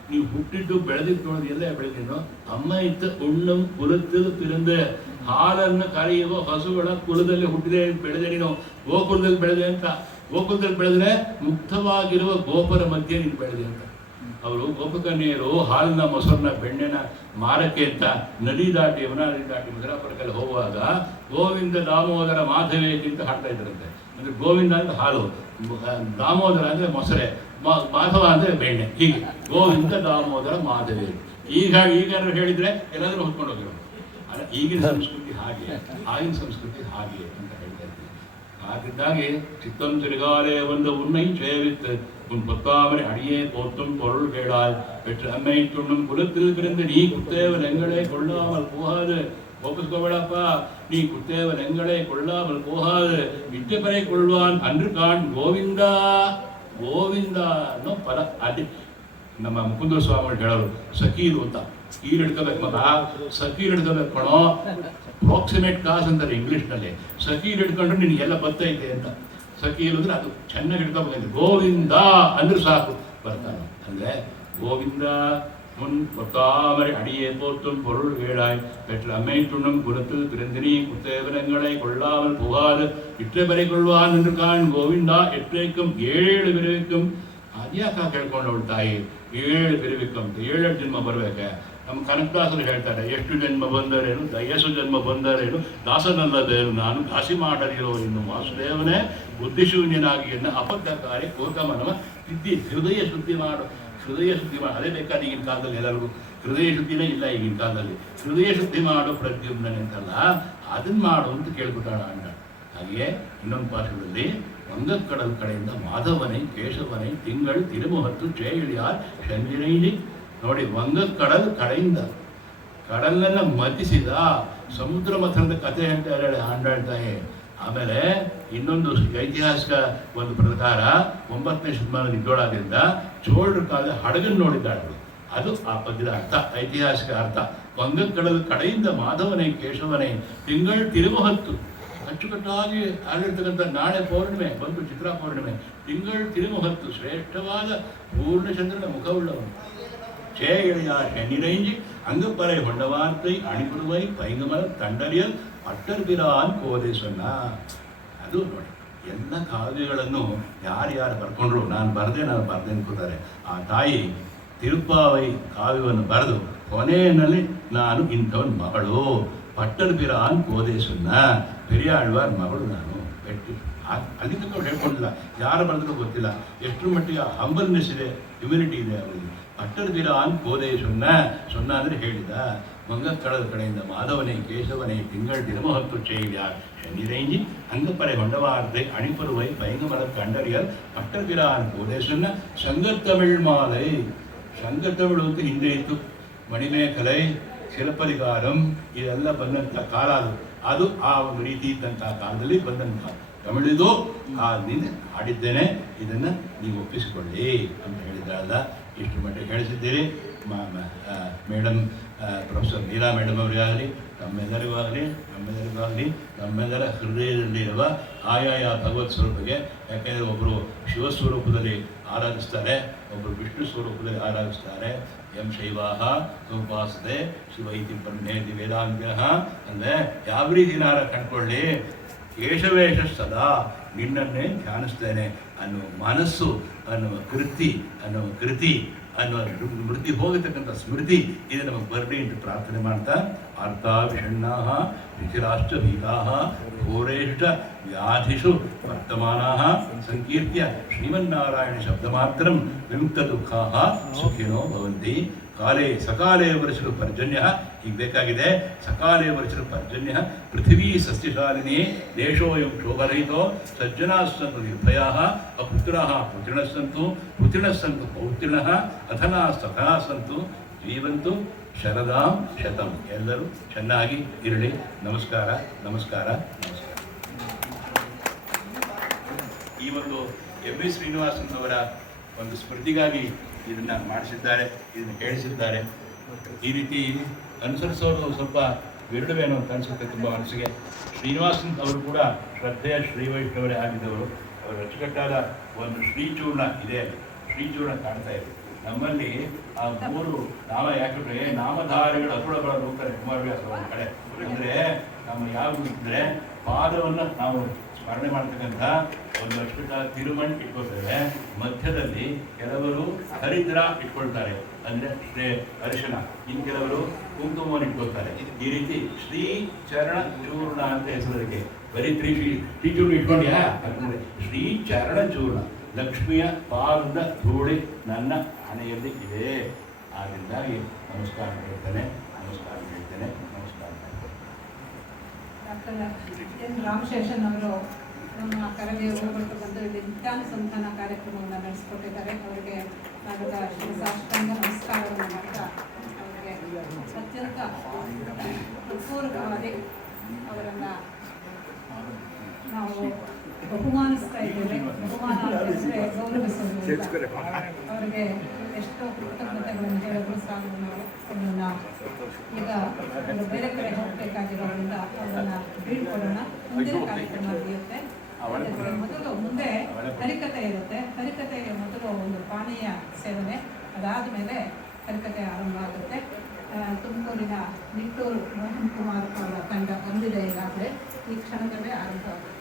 ನೀವು ಹುಟ್ಟಿದ್ದು ಬೆಳೆದಿದ್ದು ನೋಡಿ, ಎಲ್ಲ ಬೆಳೆದಿನೋ ಅಮ್ಮ ಇತ್ತ ಉಣ್ಣಂ ಕುಲತ್ತದು ಪಿರಂದ. ಹಾಲನ್ನು ಕರೆಯುವ ಹಸುಗಳ ಕುಲದಲ್ಲಿ ಹುಟ್ಟಿದೆ ಬೆಳೆದೆ ನೀನು, ಗೋಕುಲದಲ್ಲಿ ಬೆಳೆದೆ ಅಂತ. ಗೋಕುಲದಲ್ಲಿ ಬೆಳೆದ್ರೆ ಮುಕ್ತವಾಗಿರುವ ಗೋಪರ ಮಧ್ಯೆ ನೀನು ಬೆಳೆದೆ ಅಂತ. ಅವರು ಗೋಪಕನ್ಯರು ಹಾಲಿನ ಮೊಸರನ್ನ ಬೆಣ್ಣೆನ ಮಾರಕ್ಕೆ ಅಂತ ನದಿ ದಾಟಿ ಯಮುನಾ ದಾಟಿ ಮಧುರಾಪುರದಲ್ಲಿ ಹೋಗುವಾಗ ಗೋವಿಂದ ದಾಮೋದರ ಮಾಧವೇಗಿಂತ ಹಾಡ್ತಾ ಇದ್ರಂತೆ. ಅಂದ್ರೆ ಗೋವಿಂದ ಅಂದ್ರೆ ಹಾಲು, ದಾಮೋದರ ಅಂದ್ರೆ ಮೊಸರೆ, ಮಾಧವ ಅಂದ್ರೆ ಬೆಣ್ಣೆ. ಹೀಗೆ ಗೋವಿಂದ ದಾಮೋದರ ಮಾಧವೇ. ಈಗಾದ್ರೂ ಹೇಳಿದ್ರೆ ಎಲ್ಲಾದ್ರೂ ಹೊತ್ಕೊಂಡು ಹೋಗಿರೋದು. ಅಲ್ಲ, ಈಗಿನ ಸಂಸ್ಕೃತಿ ಹಾಗೆ, ಆಗಿನ ಸಂಸ್ಕೃತಿ ಹಾಗೆ ಅಂತ ಹೇಳ್ತಾ ಇದ್ದೀವಿ. ಹಾಗಿದ್ದಾಗೆ ಚಿತ್ತಂ ಸಿರಿಗಾಲೆ ಒಂದು ಉನ್ನೈ ಸೇವಿತ್ತು உன் பொத்தாமரை அடியே போற்றும் பொருள் கேளாய் பெற்று அம்மை துண்ணும் குலத்தில் பிறந்து நீ குத்தேவன் எங்களை கொள்ளாமல் போகாது. கோபிஸ்கோவேடாப்பா, நீ குத்தேவன் எங்களை கொள்ளாமல் போகாது. விட்டபரை கொள்வான் அன்று காண் ಗೋವಿಂದ ಗೋವಿಂದ ಅನ್ನೋ ಪದ. ಅದೇ ನಮ್ಮ ಮುಕುಂದ ಸ್ವಾಮಿಗಳು ಹೇಳೋರು, ಸಕೀರು ಅಂತ. ಸಕೀರ್ ಹಿಡ್ಕೋಬೇಕು ಮಗ, ಸಕೀರ್ ಹಿಡ್ಕೋಬೇಕು ಕಣೋ. ಅಪ್ರಾಕ್ಸಿಮೇಟ್ ಕಾಸ್ ಅಂತಾರೆ ಇಂಗ್ಲೀಷ್ನಲ್ಲಿ. ಸಕೀರ್ ಹಿಡ್ಕೊಂಡ್ರೆ ನಿನಗೆಲ್ಲ ಬತ್ತೈತೆ ಅಂತ. ಸಕೀರು ಅಂದ್ರೆ ಅದು ಚೆನ್ನಾಗಿ ಹಿಡ್ಕೋಬೇಕಂದ್ರೆ ಗೋವಿಂದ ಅಂದ್ರೆ ಸಾಕು ಬರ್ತಾನೆ. ಅಂದ್ರೆ ಗೋವಿಂದ முன் பொத்தாமரை அடியே போற்றும் பொருள் வேளாய் பெற்ற அம்மை துண்ணும் குலத்தில் பிறந்தினி குத்தேவனங்களை கொள்ளாமல் புகாது இற்றபரை கொள்வான் என்று காண் ಗೋವಿಂದ ಎಟ್ಟೇಕಂ 7 ಬಿರವಿಕಂ. ಅದ್ಯಾಕ ಕೇಳ್ಕೊಂಡವಳು ತಾಯಿ 7 ಬಿರವಿಕಂ, 7 ಜನ್ಮ ಬರ್ಬೇಕೆ. ನಮ್ಮ ಕನಕದಾಸರು ಹೇಳ್ತಾರೆ, ಎಷ್ಟು ಜನ್ಮ ಬಂದರೇನು ದಯಸು ಜನ್ಮ ಬಂದರೇನು ದಾಸನಲ್ಲದೇನು ನಾನು ದಾಸಿ ಮಾಡಲಿರೋ ಇನ್ನು ವಾಸುದೇವನೇ ಬುದ್ಧಿಶೂನ್ಯನಾಗಿ ಎನ್ನ ಅಬದ್ಧಕಾರಿ ಕೋತಮನವ ತಿದ್ದಿ ಹೃದಯ ಶುದ್ಧಿ ಮಾಡು. ಹೃದಯ ಶುದ್ಧಿ ಮಾಡು, ಅದೇ ಬೇಕಾದ ಈಗಿನ ಕಾಲದಲ್ಲಿ ಎಲ್ಲರಿಗೂ ಹೃದಯ ಶುದ್ಧಿನೇ ಇಲ್ಲ ಈಗಿನ ಕಾಲದಲ್ಲಿ. ಹೃದಯ ಶುದ್ಧಿ ಮಾಡು ಪ್ರದ್ಯುಮ್ನನೆ ಅಂತಲ್ಲ, ಅದನ್ನ ಮಾಡು ಅಂತ ಕೇಳ್ಬಿಟ್ಟಾಳ ಅಣ್ಣ. ಹಾಗೆಯೇ ಇನ್ನೊಂದು ಪಾಠದಲ್ಲಿ ವಂಗಕ್ಕಡಲ್ ಕಡೆಯಿಂದ ಮಾಧವನೇ ಕೇಶವನೇ ತಿಂಗಳು ತಿರುಮುಹತ್ತು ಚೇಳಿಯಾರ್ ಶಂಜಿನೈನಿ. ನೋಡಿ, ವಂಗಕ್ಕಡಲ್ ಕಡೆಯಿಂದ ಕಡಲನ್ನ ಮತಿಸಿದ ಸಮುದ್ರ ಮಥನದ ಕಥೆ ಹೇಳ್ತಾರೆ ಆಂಡಾಳ್ತಾಯಿ. ಆಮೇಲೆ ಇನ್ನೊಂದು ಐತಿಹಾಸಿಕ ಒಂದು ಪ್ರಕಾರ 9ನೇ ಶತಮಾನದ ಇದ್ದೋಳಾದ್ರಿಂದ ಚೋಳರ ಕಾಲದ ಹಡಗನ್ನು ನೋಡಿದ್ದಾಳು. ಅದು ಆ ಪದ್ಯದ ಅರ್ಥ, ಐತಿಹಾಸಿಕ ಅರ್ಥ. ವಂಗಕ್ಕಡಲ್ ಕಡೆಯಿಂದ ಮಾಧವನೇ ಕೇಶವನೇ ತಿಂಗಳು ತಿರುಮುಹತ್ತು. ಅಚ್ಚುಕಟ್ಟಾಗಿ ಆಗಿರ್ತಕ್ಕಂಥ ನಾಳೆ ಪೌರ್ಣಿಮೆ ಬಂದು ಚಿತ್ರಾ ಪೌರ್ಣಿಮೆ. ತಿಂಗಳು ತಿರುಮುಹತ್ತು ಶ್ರೇಷ್ಠವಾದ ಪೂರ್ಣಚಂದ್ರನ ಮುಖವುಳ್ಳವನು. சேயழியா சென்னிரைஞ்சி அங்குப்பறை கொண்டவார்த்தை அணிபுருவை பைங்கமல் ತಂಡರಿಯಲ್ ಪಟ್ಟರ್ಬಿರಾನ್ ಕೋದೆ ಸೊನ್ನ. ಅದು ನೋಡಿ, ಎಲ್ಲ ಕಾವ್ಯಗಳನ್ನು ಯಾರ್ಯಾರು ಬರ್ಕೊಂಡ್ರು ನಾನು ಬರದೆ ಅನ್ಕೋತಾರೆ. ಆ ತಾಯಿ ತಿರುಪಾವೈ ಕಾವ್ಯವನ್ನು ಬರೆದು ಕೊನೆಯಲ್ಲಿ ನಾನು ಇಂಥವನ್ ಮಗಳು ಪಟ್ಟರ್ಬಿರಾನ್ ಕೋದೆ ಸೊನ್ನ, ಪೆರಿಯಾಳ್ವಾರ್ ಮಗಳು ನಾನು ಬೆಟ್ಟಿ. ಅಲ್ಲಿ ತನಕ ಅವ್ರು ಹೇಳ್ಕೊಂಡಿಲ್ಲ, ಯಾರು ಬರೆದ್ರೂ ಗೊತ್ತಿಲ್ಲ. ಎಷ್ಟರ ಮಟ್ಟಿಗೆ ಹಂಬಲ್ನೆಸ್ ಇದೆ, ಹ್ಯುಮಿನಿಟಿ ಇದೆ ಅವರಿಗೆ. ಪಟ್ಟರ್ಬಿರಾನ್ ಕೋದೆ ಸೊನ್ನ ಅಂದರೆ ಹೇಳಿದ. ವಂಗಕ್ಕಡದ ಕಡೆಯಿಂದ ಮಾಧವನೇ ಕೇಶವನೇ ತಿಂಗಳು ತಿರುಮಹತ್ತು ಚೇಳ್ಯಾರ್ ಶನಿರೈಂಜಿ ಅಂಗಪರೆ ಹೊಂಡವಾರ್ತೆ ಅಣಿಪರುವೈ பைங்கமலர் கண்டறியல் ಪಟ್ಟರ್ಬಿರಾನ್ ಕೋದೆ ಸೊನ್ನ. ಸಂಗತಮಿಳ್ ಮಾಲೈ, ಸಂಗತಮಿಳು ಅಂತ ಹಿಂದೆ ಇತ್ತು. ಮಣಿಮೇಖಲೈ, ಶಿಲಪರಿಗಾರಂ ಇದೆಲ್ಲ ಬಂದಂಥ ಕಾಲ ಅದು ಆ ಒಂದು ರೀತಿ ಇದ್ದಂಥ ಕಾಲದಲ್ಲಿ ಬಂದಂಥ ತಮಿಳಿದು. ನಿನ್ನೆ ಹಾಡಿದ್ದೇನೆ, ಇದನ್ನು ನೀವು ಒಪ್ಪಿಸಿಕೊಳ್ಳಿ ಅಂತ ಹೇಳಿದ್ರಲ್ಲ. ಇಷ್ಟು ಮಟ್ಟಿಗೆ ಹೇಳಿಸಿದ್ದೀರಿ. ಮೇಡಮ್, ಪ್ರೊಫೆಸರ್ ಮೀರಾ ಮೇಡಮ್ ಅವರಿಗಾಗಲಿ, ನಮ್ಮೆಲ್ಲರಿಗಾಗಲಿ ನಮ್ಮೆಲ್ಲರ ಹೃದಯದಲ್ಲಿರುವ ಆಯಾಯ ಭಗವತ್ ಸ್ವರೂಪಕ್ಕೆ. ಯಾಕೆಂದರೆ ಒಬ್ಬರು ಶಿವಸ್ವರೂಪದಲ್ಲಿ ಆರಾಧಿಸ್ತಾರೆ, ಒಬ್ಬರು ವಿಷ್ಣು ಸ್ವರೂಪದಲ್ಲಿ ಆರಾಧಿಸ್ತಾರೆ. ಎಂ ಶೈವಾಹ ಉಪಾಸತೆ ಶಿವ ಇತಿ ಬ್ರಹ್ಮೇತಿ ವೇದಾಂತ್ಯ. ಅಂದರೆ ಯಾವ ರೀತಿ ನಾರ ಕಂಡುಕೊಳ್ಳಿ, ಕೇಶವೇಶ ಸದಾ ನಿನ್ನನ್ನೇ ಧ್ಯಾನಿಸ್ತೇನೆ ಅನ್ನುವ ಮನಸ್ಸು ಅನ್ನುವ ಕೃತಿ ಅನ್ನೋ ಮೃತಿ ಹೋಗತಕ್ಕಂಥ ಸ್ಮೃತಿ ಇದು ನಮಗೆ ಬರಲಿ ಅಂತ ಪ್ರಾರ್ಥನೆ ಮಾಡ್ತಾ ಅರ್ಥ ವಿಷಣ್ಣಾ ಶಿಥಿಲಾಶ್ಚ ಭೀತಾ ಘೋರೇಷ್ಟ ವ್ಯಾಧಿಷು ವರ್ತಮಾನಾ ಸಂಕೀರ್ತ್ಯ ಶ್ರೀಮನ್ನಾರಾಯಣ ಶಬ್ದಮಾತ್ರಂ ವಿಮುಕ್ತ ದುಃಖಾ ಸುಖಿನೋ ಭವಂತಿ. ಕಾಲೇ ಸಕಾಲೇ ವರ್ಷಲು ಪರ್ಜನ್ಯ ಈಗ ಬೇಕಾಗಿದೆ. ಸಕಾಲೇ ವರ್ಷಲು ಪರ್ಜನ್ಯ ಪೃಥಿವೀ ಸಸ್ಯಶಾಲಿನಿ ದೇಶೋಯಂ ಶೋಭರಹಿತೋ ಸಜ್ಜನಾಸ್ಸಂತು ನಿರ್ಭಯಾಃ ಅಪುತ್ರಾಃ ಪುತ್ರಿಣಸ್ಸಂತು ಪುತ್ರಿಣಸ್ಸಂತು ಪೌತ್ರಿಣಃ ಅಥನಾಸ್ತಥನಾಸ್ಸಂತು ಜೀವಂತು ಶರದಾಂ ಶತಂ. ಎಲ್ಲರೂ ಚೆನ್ನಾಗಿ ಇರಲಿ. ನಮಸ್ಕಾರ ನಮಸ್ಕಾರ ನಮಸ್ಕಾರ. ಈ ಒಂದು ಎಂ.ವಿ. ಶ್ರೀನಿವಾಸನ್ ಅವರ ಒಂದು ಸ್ಮೃತಿಗಾಗಿ ಇದನ್ನು ಮಾಡಿಸಿದ್ದಾರೆ, ಇದನ್ನು ಕೇಳಿಸಿದ್ದಾರೆ. ಈ ರೀತಿ ಅನುಸರಿಸೋದು ಸ್ವಲ್ಪ ವಿರಳವೇನೋ ಅಂತ ಅನಿಸುತ್ತೆ ತುಂಬ ಮನಸ್ಸಿಗೆ. ಶ್ರೀನಿವಾಸನ್ ಅವರು ಕೂಡ ಶ್ರದ್ಧೆಯ ಶ್ರೀ ವೈಷ್ಣವರೇ ಆಗಿದ್ದವರು. ಅವರು ಅಚ್ಚುಕಟ್ಟಾದ ಒಂದು ಶ್ರೀಚೂರ್ಣ ಇದೆ, ಶ್ರೀಚೂರ್ಣ ಕಾಣ್ತಾ ಇದೆ. ನಮ್ಮಲ್ಲಿ ಆ 3 ನಾಮ ಯಾಕಂದ್ರೆ ನಾಮಧಾರಿಗಳು ಅಸುಳಗಳನ್ನು ಹೋಗ್ತಾರೆ ಕುಮಾರವ್ಯಾಸ ಒಂದು ಕಡೆ. ಅಂದರೆ ನಮ್ಮ ಯಾವುದು ಇದ್ದರೆ ಪಾದವನ್ನು ನಾವು ಸ್ಮರಣೆ ಮಾಡ್ತಕ್ಕಂಥ ಒಂದು ಅಷ್ಟುಟ ತಿರುಮಣ್ ಇಟ್ಕೊಳ್ತೇವೆ. ಮಧ್ಯದಲ್ಲಿ ಕೆಲವರು ಹರಿದ್ರ ಇಟ್ಕೊಳ್ತಾರೆ, ಅಂದರೆ ಅರಿಶಿನ. ಇನ್ನು ಕೆಲವರು ಕುಂಕುಮವನ್ನು ಇಟ್ಕೊಳ್ತಾರೆ. ಈ ರೀತಿ ಶ್ರೀ ಚರಣ ಚೂರ್ಣ ಅಂತ ಹೆಸರಿಗೆ ಬರೀ ಶ್ರೀಚೂರ್ಣ ಇಟ್ಕೊಂಡ್ಯಾ ಅಂತಂದರೆ ಶ್ರೀ ಚರಣ ಚೂರ್ಣ, ಲಕ್ಷ್ಮಿಯ ಪಾದದ ಧೂಳಿ ನನ್ನ ಹಣೆಯಲ್ಲಿ ಇದೆ. ಆದ್ದರಿಂದಾಗಿ ನಮಸ್ಕಾರ ಹೇಳ್ತೇನೆ, ನಮಸ್ಕಾರ ಹೇಳ್ತೇನೆ, ನಮಸ್ಕಾರ. ಡಾಕ್ಟರ್ ಎನ್ ರಾಮಶೇಷನ್ ಅವರು ನಮ್ಮ ಕರವೇ ಹೋಗ್ಬಿಟ್ಟು ಬಂದು ಇಲ್ಲಿ ನಿತ್ಯಾನುಸಂಧಾನ ಕಾರ್ಯಕ್ರಮವನ್ನು ನಡೆಸಿಕೊಟ್ಟಿದ್ದಾರೆ. ಅವರಿಗೆ ನಾವೆಲ್ಲ ಸಾಷ್ಟಾಂಗ ನಮಸ್ಕಾರವನ್ನು ಮಾಡ್ತಾ ಅವರಿಗೆ ಅತ್ಯಂತ ಪೂರ್ವಕವಾಗಿ ಅವರನ್ನು ನಾವು ಬಹುಮಾನಿಸ್ತಾ ಇದ್ದೇವೆ. ಬಹುಮಾನ ಅಂತಂದರೆ ಗೌರವಿಸೋದು. ಅವರಿಗೆ ಎಷ್ಟೋ ಕೃತಜ್ಞತೆಗಳನ್ನು ಹೇಳಲು ಸಾಕು. ನಾವು ಅವರನ್ನು ಈಗ ಅವರು ಬೇರೆ ಕಡೆ ಹೋಗಬೇಕಾಗಿರೋದ್ರಿಂದ ಅವರನ್ನು ಬೀಳ್ಕೊಡೋಣ. ಮುಂದಿನ ಕಾರ್ಯಕ್ರಮ ನಡೆಯುತ್ತೆ. ಮೊದಲು ಮುಂದೆ ಹರಿಕತೆ ಇರುತ್ತೆ. ಹರಿಕತೆಗೆ ಮೊದಲು ಒಂದು ಪಾನೀಯ ಸೇವನೆ, ಅದಾದ ಮೇಲೆ ಹರಿಕತೆ ಆರಂಭ ಆಗುತ್ತೆ. ತುಮಕೂರಿನ ನಿಟ್ಟೂರು ಮೋಹನ್ ಕುಮಾರ್ ಅವರ ತಂಡ ಬಂದಿದೆ. ಈಗಾಗಲೇ ಈ ಕ್ಷಣದಲ್ಲೇ ಆರಂಭ ಆಗುತ್ತೆ.